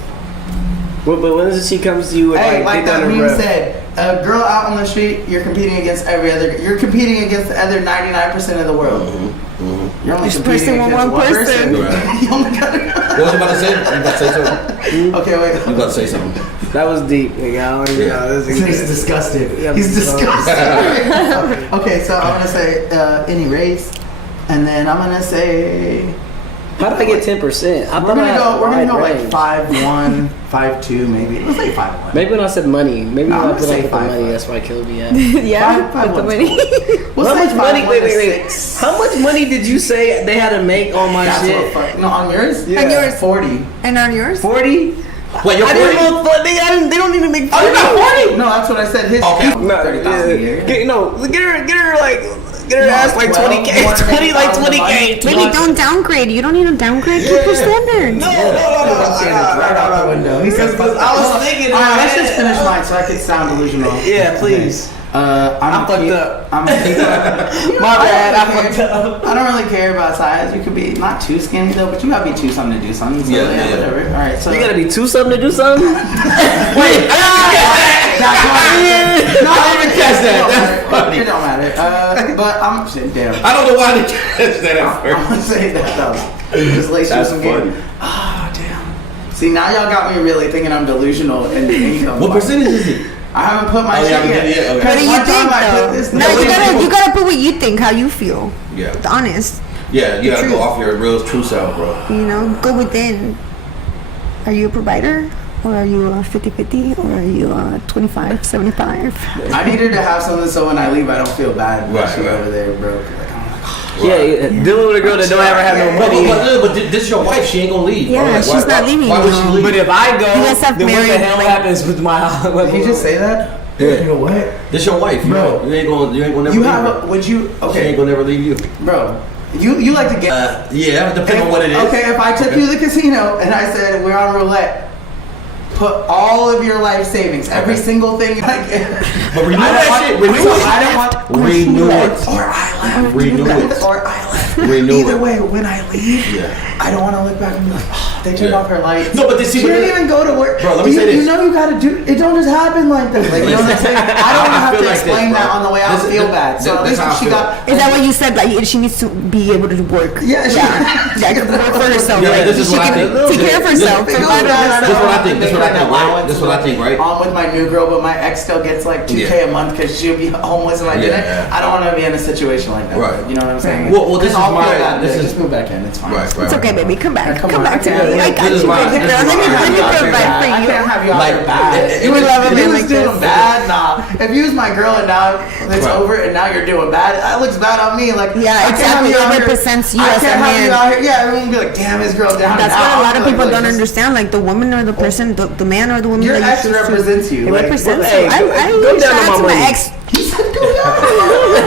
But when she comes to you with hey, like like that dick on her meme breath, said, a girl out on the street, you're competing against every other. You're competing against the other 99% of the world. You're only Each competing person with against one person. Right. You only got What was you about to say? You about to say something? Okay, wait. You about to say something? that was deep, nigga. I don't even know. This He's is- disgusted. Yeah, He's so- disgusted. Okay, so I'm gonna say any race, and then I'm gonna say How did I get 10%? I we're thought I had gonna a go wide like range. 5'1", 5'2", maybe. Let's say 5'1". Maybe when I said money, maybe No, when I'm I gonna put say up with the 5'5". money, that's why I killed me at. Yeah, Five, with the one's money. We'll How say much money? 5'1" Wait. to 6. How much money did you say they had to make on my That's shit? what fuck. No, on yours? Yeah. On yours. 40. And on yours? 40? Wait, you're I 40? didn't know. They don't even make 40. Oh, you got 40? No, that's what I said. His Okay. No, 30,000 a year. Get her ass like Well, 20K, more than 20 like 80,000 20K. Baby, don't downgrade. You don't need to downgrade. Keep your standards. No. Right out the window. He says, Because I was thinking. all right, let's just finish mine so I can sound delusional. Yeah, please. I'm fucked up. I'm My bad. I fucked up. I don't really care about size. You could be not too skinny though, but you gotta be too something to do something. So, Yeah, yeah, yeah. whatever. All right, so You gotta be too something to do something. Wait, I No, didn't even catch that. That's funny. It don't matter. But I'm damn. I don't know why they catch that at I'm first. gonna say that though. Just lace you That's some funny. game. Oh damn. See, now y'all got me really thinking I'm delusional in the income. What part. percentage is it? I haven't put my Oh, you shit haven't yet. did it yet? Okay. What Because do you one think, time I put though? this. No, you gotta put what you think, how you feel. Yeah. Honest. Yeah, you gotta True. go off your real true self, bro. You know, go within. Are you a provider? Or are you a 50-50? Or are you a 25-75? I needed to have something so when I leave I don't feel bad when Right, she's right. over there broke. Like, I'm like, Yeah, dealing with a girl that don't ever have no money. But this is your wife. She ain't gonna leave. Yeah, bro. Like, she's not leaving Why would she you. leave? But if I go, You guys have then what the married, hell like- happens with my house? did you just say that? Yeah. You know what? This your wife, Bro. You ain't gonna never You leave have her. a, would you, She ain't okay, gonna never leave you. bro, you like to get, Yeah, depending on what it is. okay, if I took you to the casino and I said, we're on roulette, put all of your life savings, every Okay. single thing, like, But renew I don't that want- shit. Renew it. I don't want, Renew it. or I left, Renew it. or I left. Renew Either it. way, when I leave, Yeah. I don't want to look back and be like, oh, They turned off her lights. No, but this she didn't even go to work. Bro, let me say this. You know you gotta do it. Don't just happen like that. Like, you know what I'm saying? I don't have to explain that on the way out. Feel bad. So at least she got. Is that what you said? Like she needs to be able to work. Yeah. Work for herself. Yeah, this is what I think. Take care of herself. This is what I think. This is what I think. Right? This is what I think. Right? I'm with my new girl, but my ex still gets like $2K a month because she'll be homeless if I didn't. I don't want to be in a situation like that. Right. You know what I'm saying? Well, this is my. This is just move back in. It's fine. Right. It's okay, baby. Come back. Come back to me. I got you. Let me provide for you. I can't have you out bad. You would love a man like this. Doing bad, nah. If you was my girl and now it's over and now you're doing bad, that looks bad on me. Like exactly. It represents you as a man. Yeah, everyone will be like, damn, his girl down. That's what a lot of people don't understand. Like the woman or the person, the man or the woman. Your ex represents you. It represents you. I shout out to my ex.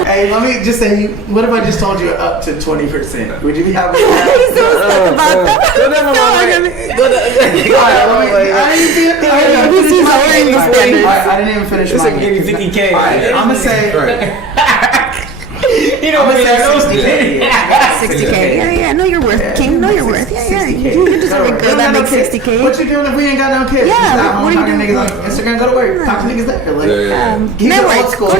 Hey, let me just say, what if I just told you up to 20%? Would you be happy with that? He's so stuck about that. Go down I didn't even finish mine. Give you 50K. I'm gonna say. You know what I'm saying? 60K. Yeah. Know your worth, King. Know your worth. Yeah. You deserve a girl that makes 60K. What you doing if we ain't got no kids? Yeah. What are you doing? Niggas like Instagram, go to work. Talk to niggas there. Like, keep it old school. Go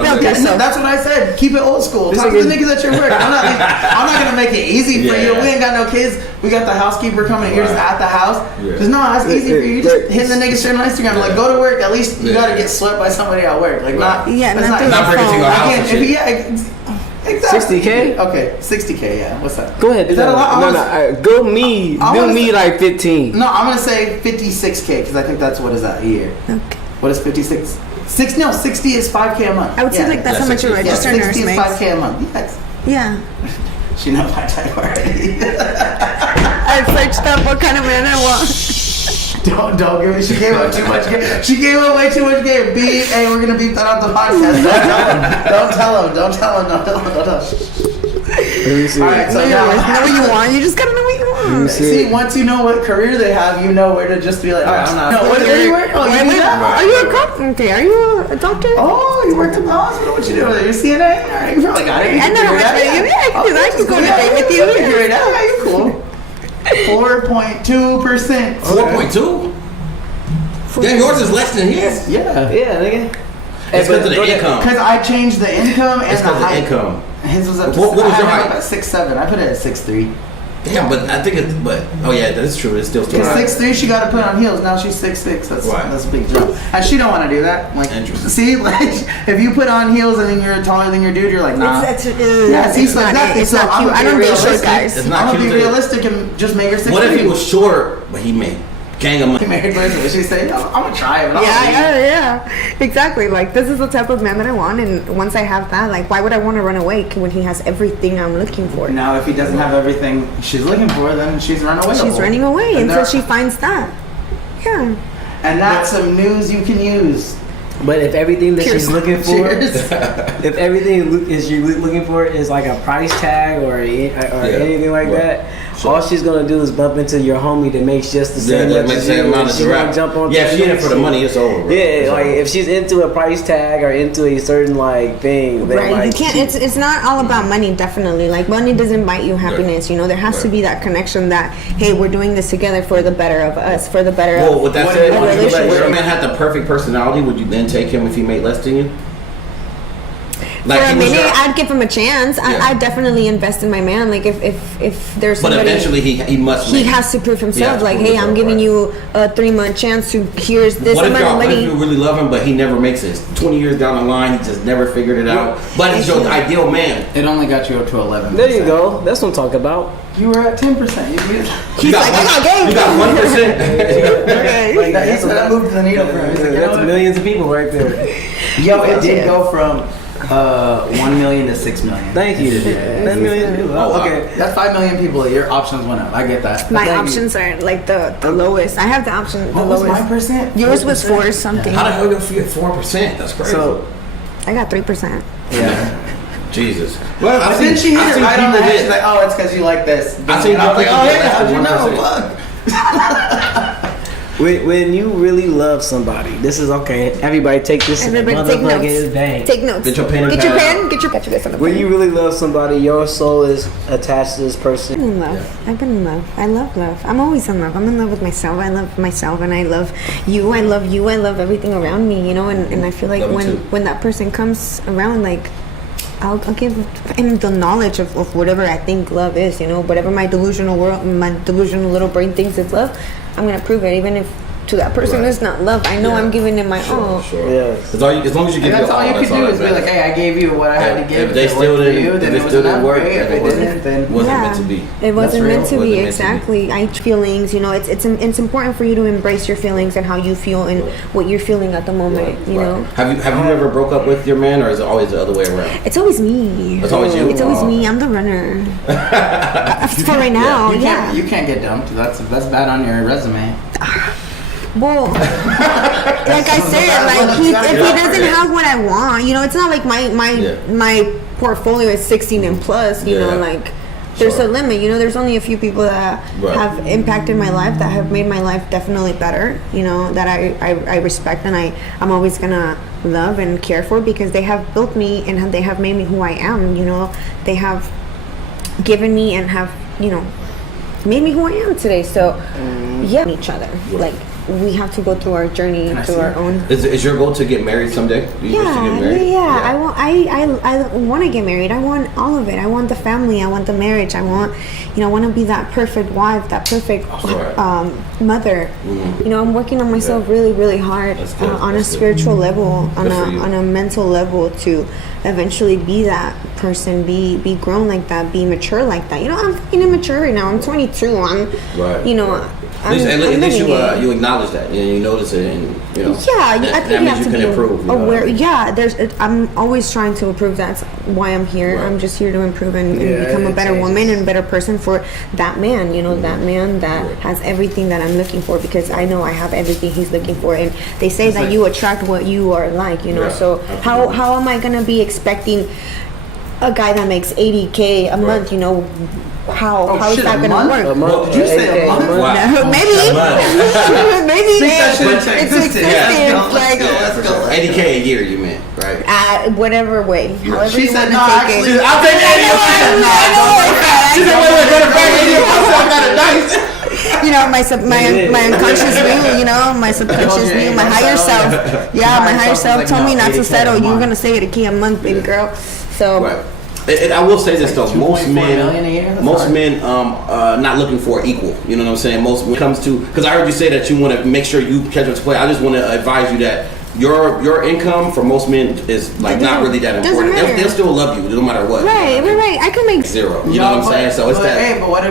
build yourself. That's what I said. Keep it old school. Talk to the niggas at your work. I'm not gonna make it easy for you. We ain't got no kids. We got the housekeeper coming. You're just at the house. Cause no, that's easy for you. You just hitting the niggas shit on Instagram. Like, go to work. At least you gotta get swept by somebody at work. Like, not bringing to your house. Exactly. 60K? Okay, 60K, yeah. What's up? Go ahead. Is that a lot? No. Go me. Do me like 15. No, I'm gonna say 56K because I think that's what is that a year. Okay. What is 56? 60 is 5K a month. I would say like that's how much a registered nurse 60 is makes. 5K a month. Yes. Yeah. She knows my type already. I searched up what kind of man I want. Don't give it. She gave up too much game. She gave up way too much game. Hey, we're gonna beep that out the podcast. Don't tell him. Don't tell him. Let me see. All right, so Know what you want. You just gotta know what you want. See, once you know what career they have, you know where to just be like, all right, I'm not. No, where do you work? Oh, you do that? Are you a cop? Okay, are you a doctor? Oh, you work at the hospital? What you doing? You're CNA? All right, you probably got it. I know how much I can do that. I can go on a date with you. Right now, yeah, you cool. 4.2%. 4.2? Then yours is less than his. Yeah. Yeah, nigga. It's because of the income. Because I changed the income and It's the because of the height. income. His was up to What was your I had it height? up at 6'7". I put it at 6'3". Damn, but I think it's, oh yeah, that's true. It's still Because high. 6'3", she got to put on heels. Now she's 6'6". That's a big jump. And she don't want to do that. Like, Interesting. see, like if you put on heels and then you're taller than your dude, you're like, nah. Yeah, see, it's not exactly. it's not cute. I don't date short guys. It's not I'm gonna cute be to- realistic and just make her 6'3". What if he was short, but he made gang of He money? married her? She said, I'm gonna try it. But Yeah, exactly. Like this is the type of man that I want, and once I have that, like, why would I want to run away when he has everything I'm looking for? Now, if he doesn't have everything she's looking for, then she's running away. She's running away until she finds that. Yeah. And that's some news you can use. But if everything that she's looking for, Cheers. if everything is you looking for is like a price tag or anything like that, all she's gonna do is bump into your homie that makes just the same Yeah, much makes as the same you. amount She as gonna rap. jump on. Yeah, if she in it for the money, it's over. Bro. Yeah, It's like over. if she's into a price tag or into a certain like thing, then Right, like you can't. It's not all about money. Definitely, like money doesn't buy you happiness. You know, there has to be that connection. That hey, we're doing this together for the better of us, for the better. Well, with that said, a would you let relationship. your man had the perfect personality? Would you then take him if he made less than you? Like For a he was minute, your- I'd give him a chance. Yeah. I definitely invest in my man. Like if there's But somebody, eventually he must. he make it. has to prove He himself. has to Like, prove hey, himself, I'm giving right. you a 3-month chance to here's this What if amount of y'all? What if money. you really love him, but he never makes it? 20 years down the line, he just never figured it out. But he's your ideal man. It only got you up to 11. there you go. That's what I'm talking about. You were at 10%. You got like, I got game. You got 1%. Okay. Like, That's what that moved the needle for him. He's like, you know That's what? millions of people right there. Yo, it did go from 1 million to 6 million. Thank you. 10 million people. Oh, wow. Okay. That's 5 million people. Your options went up. I get that. My Thank you. options are like the lowest. I have the option. The What was lowest. my percent? Yours was 4 something. How the hell you get 4%? That's crazy. So I got 3%. yeah. Jesus. Well, But then she hit I've it seen right on the people head. She's get- like, oh, it's because you like this. I seen And I was like, people oh, get yeah, less how'd than you know? 1%. Fuck. When you really love somebody, this is okay. Everybody take this in the motherfucking bank. Take notes. Get your pen and Get your pad. pen. Get your this on the When pen. you really love somebody, your soul is attached to this I'm person. in love. I've been in love. I love love. I'm always in love. I'm in love with myself. I love myself, and I love you. I love you. I love everything around me. You know, and I feel like Love me too. when that person comes around, like I'll give him the knowledge of whatever I think love is. You know, whatever my delusional little brain thinks is love, I'm gonna prove it, even if to that person Right. it's not love. I know Yeah. I'm giving him my all. Sure. Yes. As long as you give That's your all you that's can do that is be matters. like, hey, I gave you what I had to give. If they it still worked for didn't, you, then if it it was still didn't enough. work, Great. If it didn't, then wasn't meant to be. It wasn't That's meant to real. be, Wasn't meant to be. exactly. I feelings, you know, it's important for you to embrace your feelings and how you feel and what you're feeling at the moment, you know. Have you ever broke up with your man, or is it always the other way around? It's always me. It's always you? It's always Oh. me. I'm the runner. For right now, yeah. You can't get dumped. That's bad on your resume. Well, like I said, like if he doesn't have what I want, you know, it's not like my portfolio is 16 and plus, you know, like there's Sure. a limit, you know, there's only a few people that Right. have impacted my life, that have made my life definitely better, you know, that I respect and I'm always gonna love and care for, because they have built me and they have made me who I am, you know, they have given me and have, you know, made me who I am today. So yeah, each other, like we have to go through our journey I to see our that. own. Is your goal to get married someday? Do you wish to get married? I want. I want to get married. I want all of it. I want the family. I want the marriage. I want, you know, I want to be that perfect wife, that perfect right. mother. Mhm. You know, I'm working on myself really, really hard That's good. on That's a good. spiritual level, Good for you. on a mental level, to eventually be that person, be grown like that, be mature like that. You know, I'm fucking immature right now. I'm 22. I'm, Right. you know. At least, I'm at least living it. you acknowledge that, you notice it, and you know. Yeah, that I think that you means have to you be can improve. You know what I aware. mean? Yeah, I'm always trying to improve. That's why I'm here. Right. I'm just here to improve and Yeah, become a it better changes. woman and better person for that man. You know, that man that Right. has everything that I'm looking for, because I know I have everything he's looking for. And they say that like- you attract what you are like. You know, Yeah, so absolutely. how am I gonna be expecting a guy that makes $80K a month? You know, how is shit, that a gonna month? work? A month, Did you say a month? Wow. No, maybe, A month. maybe that shit it's into existence. expensive. Yeah, Like, let's go. 80K a year, you meant, right? whatever way, however She you said, want to no, take actually, it. I'll take 80. She said, wait, go to bed, 80. I got it nice. You know, my unconscious view, you know, my subconscious view, my higher self. Yeah, my higher self told me not to settle. You were gonna say $80K a month, baby girl. So Right. And I will say this though, most 2.4 million a year? men, That's most hard. men, not looking for equal. You know what I'm saying? Most when it comes to, because I heard you say that you want to make sure you catch up to play. I just want to advise you that your income for most men is like not really that Doesn't important. matter. They'll still love you no matter what. right. I can make Zero. You know what I'm saying? So it's that. Hey, but what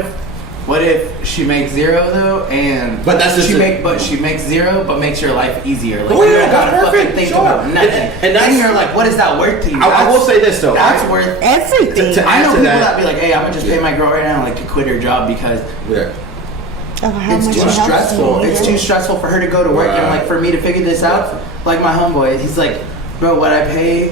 if she makes zero though, and But that's just she a- she makes zero, but makes your life easier. Like Oh, you yeah, don't gotta that's fucking perfect, think sure. about nothing. And that's- then you're like, what is that worth to you? I will say this though. That's worth. everything. To- I know add to people that- that be like, hey, I'm gonna just pay my girl right now, like to quit her job because Yeah. Of how it's much too it helps stressful. me. It's too stressful for her to go to work and Right. like for me to figure this out. Like my homeboy, he's like, bro, what I pay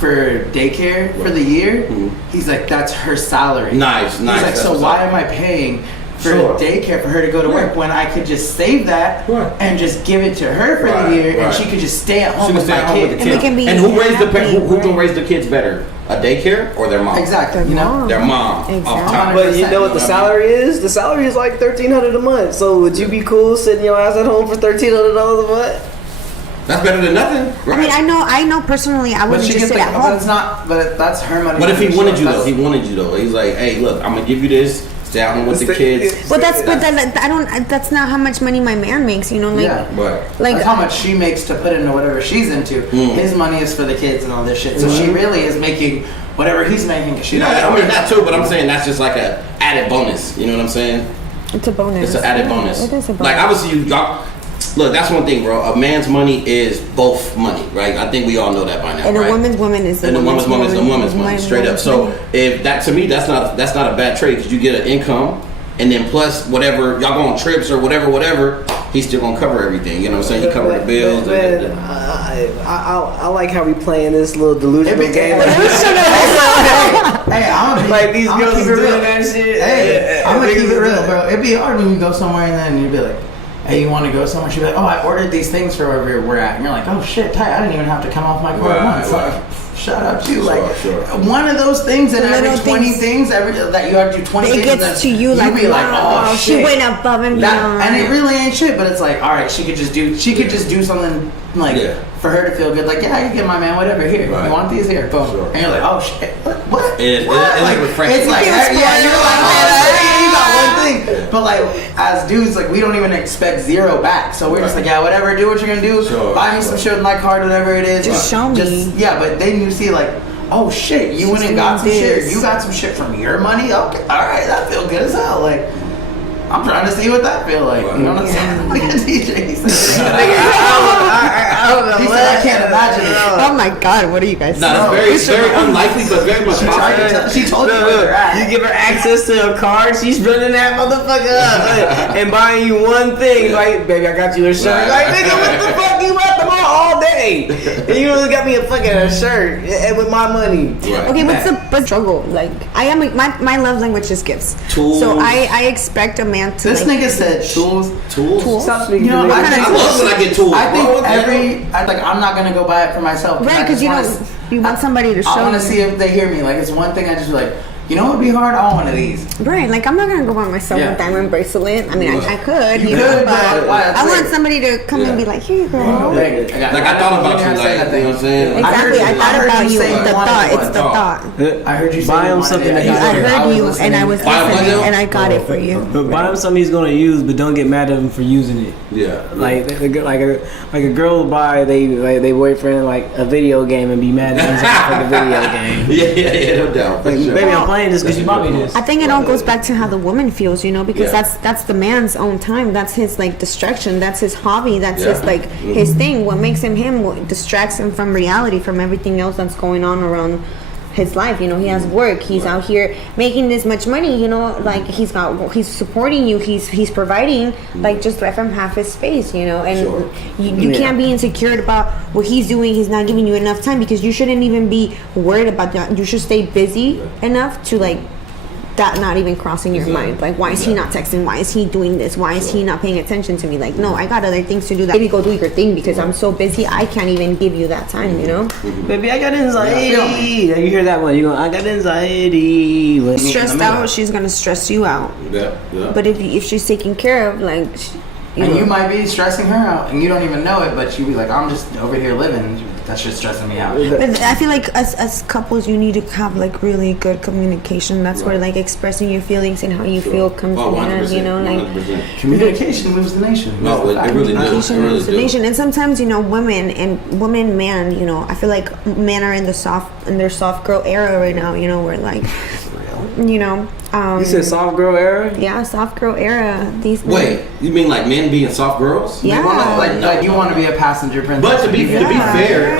for daycare for the year, Mhm. he's like, that's her salary. Nice. He's like, That's so what's why up. am I paying for Sure. daycare for her to go to work Yeah. when I could just save that Right. and just give it to her for Right, the year, and right. she could just stay at She home can with stay my at home with the kid. And they kids. can be And who raised the happy, who can right? raise the kids better? A daycare or their mom? Exactly. Their You know. mom. Their mom. Exactly. Off top. But you know what the salary is? The salary is like $1,300 a month. So would you be cool sitting your ass at home for $1,300 a month? That's better than nothing. Right? I mean, I know personally, I But wouldn't she just gets sit like, at but home. it's not. But that's her money. But if he wanted you though, That's- he wanted you though. He's like, hey, look, I'm gonna give you this. Stay at home with the kids. But that's not how much money my man makes. You know, like Yeah. Right. like That's how much she makes to put into whatever she's into. His money is for the kids and all this shit. So she really is making whatever he's making. 'Cause she Yeah, don't I mean that too, but I'm saying that's just like a added bonus. You know what I'm saying? it's a bonus. It's an added bonus. It is a bonus. Like obviously y'all. Look, that's one thing, bro. A man's money is both money, right? I think we all know that by now, And right? a woman's woman is the And the woman's money is the woman's money, My straight up. woman's So money. if that to me, that's not a bad trade because you get an income, and then plus whatever y'all go on trips or whatever, he's still gonna cover everything. You know what I'm saying? He covered the bills. Man, I like how we playing this little delusional game. Hey, I'm gonna Like these girls keep it doing real. that shit. Hey, I'm gonna keep it real, bro. It'd be hard when you go somewhere and then you'd be like, hey, you want to go somewhere? She'd be like, oh, I ordered these things for wherever we're at. And you're like, oh shit, tight. I didn't even have to come off my car once. Like, shout out to you. One of those things in every 20 things that you have to do 20 things. It gets to you like, be like, wow, oh, she shit. went above and beyond. And it really ain't shit, but it's like, all right, she could just do something like for her to feel good. Like, yeah, I can get my man whatever here. You want these here? Boom. Sure. And you're like, oh shit, what? It's like refreshing. It's like, yeah, you're like, oh, you got one thing. But like, as dudes, like, we don't even expect zero back. So we're just like, yeah, whatever, do what you're gonna do. Sure. Buy me some shit with my card, whatever it is. Just show me. Yeah, but then you see like, oh shit, you went and got some shit. You got some shit from your money. Okay, all right, that feel good as hell. Like, I'm trying to see what that feel like. You know what I'm saying? Like a DJ. He said, I don't know. He said, I can't imagine it. Oh my god, what are you guys saying? It's very unlikely, but very much possible. She told you where they're at. You give her access to a card, she's running that motherfucker up and buying you one thing. Like, baby, I got you a shirt. Like, nigga, what the fuck? You at the mall all day. And you really got me a fucking shirt with my money. Okay, what's the struggle? Like, I am my love language is gifts. Tools. So I expect a man to. This nigga said tools. Stop speaking. You know, I love when I get tools. I think I'm not gonna go buy it for myself. Right, because you want somebody to show. I want you. to see if they hear me. Like, it's one thing I just be like, you know what would be hard? I want one of these. Right, like I'm not gonna go buy myself a diamond bracelet. I mean, I could, you could, but I want somebody to come and be like, here you go. Like I thought about you, like, you know what I'm saying? Exactly, I thought about you. It's the thought. I heard you say buy him something. I heard you, and I was listening, and I got it for you. But buy him something he's gonna use, but don't get mad at him for using it. Yeah. Like a girl will buy they boyfriend like a video game and be mad at him for the video game. Yeah, no doubt. Like, baby, I'm playing this because you bought me this. I think it all goes back to how the woman feels, you know, because that's the man's own time. That's his like distraction. That's his hobby. That's his like his thing. What makes him what distracts him from reality, from everything else that's going on around his life. You know, he has work. He's out here making this much money. You know, like he's supporting you. He's providing. Like, just let him have his space. You know, and you can't be insecure about what he's doing. He's not giving you enough time, because you shouldn't even be worried about that. You should stay busy enough to like. That not even crossing your mind. Like, why is he not texting? Why is he doing this? Why is he not paying attention to me? Like, no, I got other things to do. Maybe go do your thing, because I'm so busy I can't even give you that time, you know? Baby, I got anxiety. You hear that one? You go, I got anxiety. Stressed out, she's gonna stress you out. Yeah. But if she's taken care of, like, you might be stressing her out, and you don't even know it, but you be like, I'm just over here living. That's just stressing me out. But I feel like as couples, you need to have like really good communication. That's where like expressing your feelings and how you feel comes in. You know, like 100%. Communication moves the nation. No, it really does. communication moves the nation. And sometimes, you know, women, man, you know, I feel like men are in their soft girl era right now. You know, where like, you know. You said soft girl era? Yeah, soft girl era. Wait, you mean like men being soft girls? Yeah. Like you want to be a passenger princess. But to be fair,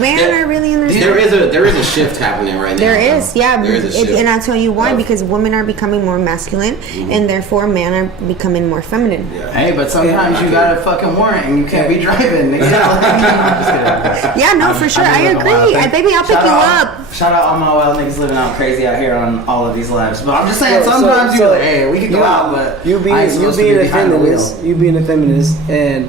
men are really in their. There is a shift happening right now. There is, yeah. There is a shift. And I'll tell you why. Because women are becoming more masculine, and therefore men are becoming more feminine. Yeah. Hey, but sometimes you got a fucking warrant and you can't be driving. Yeah, no, for sure. I agree. Baby, I'll pick you up. Shout out all my wild niggas living out crazy out here on all of these lives. But I'm just saying, sometimes you're like, hey, we could go out, but you being a feminist, and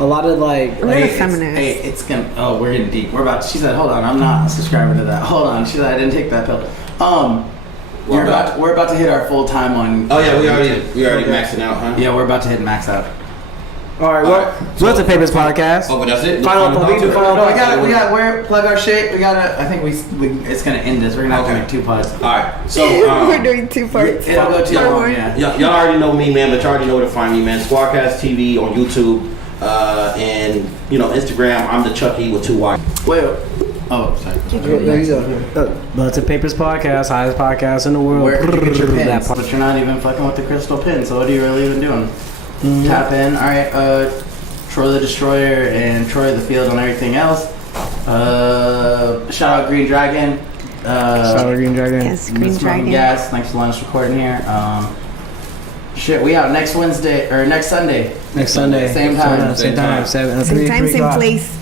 a lot of like, I'm not a feminist. Hey, it's gonna. Oh, we're getting deep. She said, hold on, I'm not subscribing to that. Hold on, she said I didn't take that pill. We're about to hit our full time on. Oh yeah, we already maxing out, huh? Yeah, we're about to hit max out. All right, well, what's the Papers Podcast? Oh, but that's it. Final No, we got plug our shit. I think we it's gonna end this. We're gonna have to make 2 parts. All right, so we're doing 2 parts. It'll go too long. Yeah. Y'all already know me, man, but y'all already know where to find me, man. Squadcast TV on YouTube, and you know Instagram. I'm the Chucky with 2 Y. Wait. Oh, sorry. There you go. But the Papers Podcast, highest podcast in the world. Where you get your pins, that part. but you're not even fucking with the crystal pin. So what are you really even doing? Tap in. All right. Troy the Destroyer and Troy the Field and everything else. Shout out Green Dragon. Shout out Green Dragon. Yes, Green Dragon. Yes, thanks for letting us recording here. We out next Wednesday or next Sunday. Next Sunday. Same time. Same time. Same time, same place.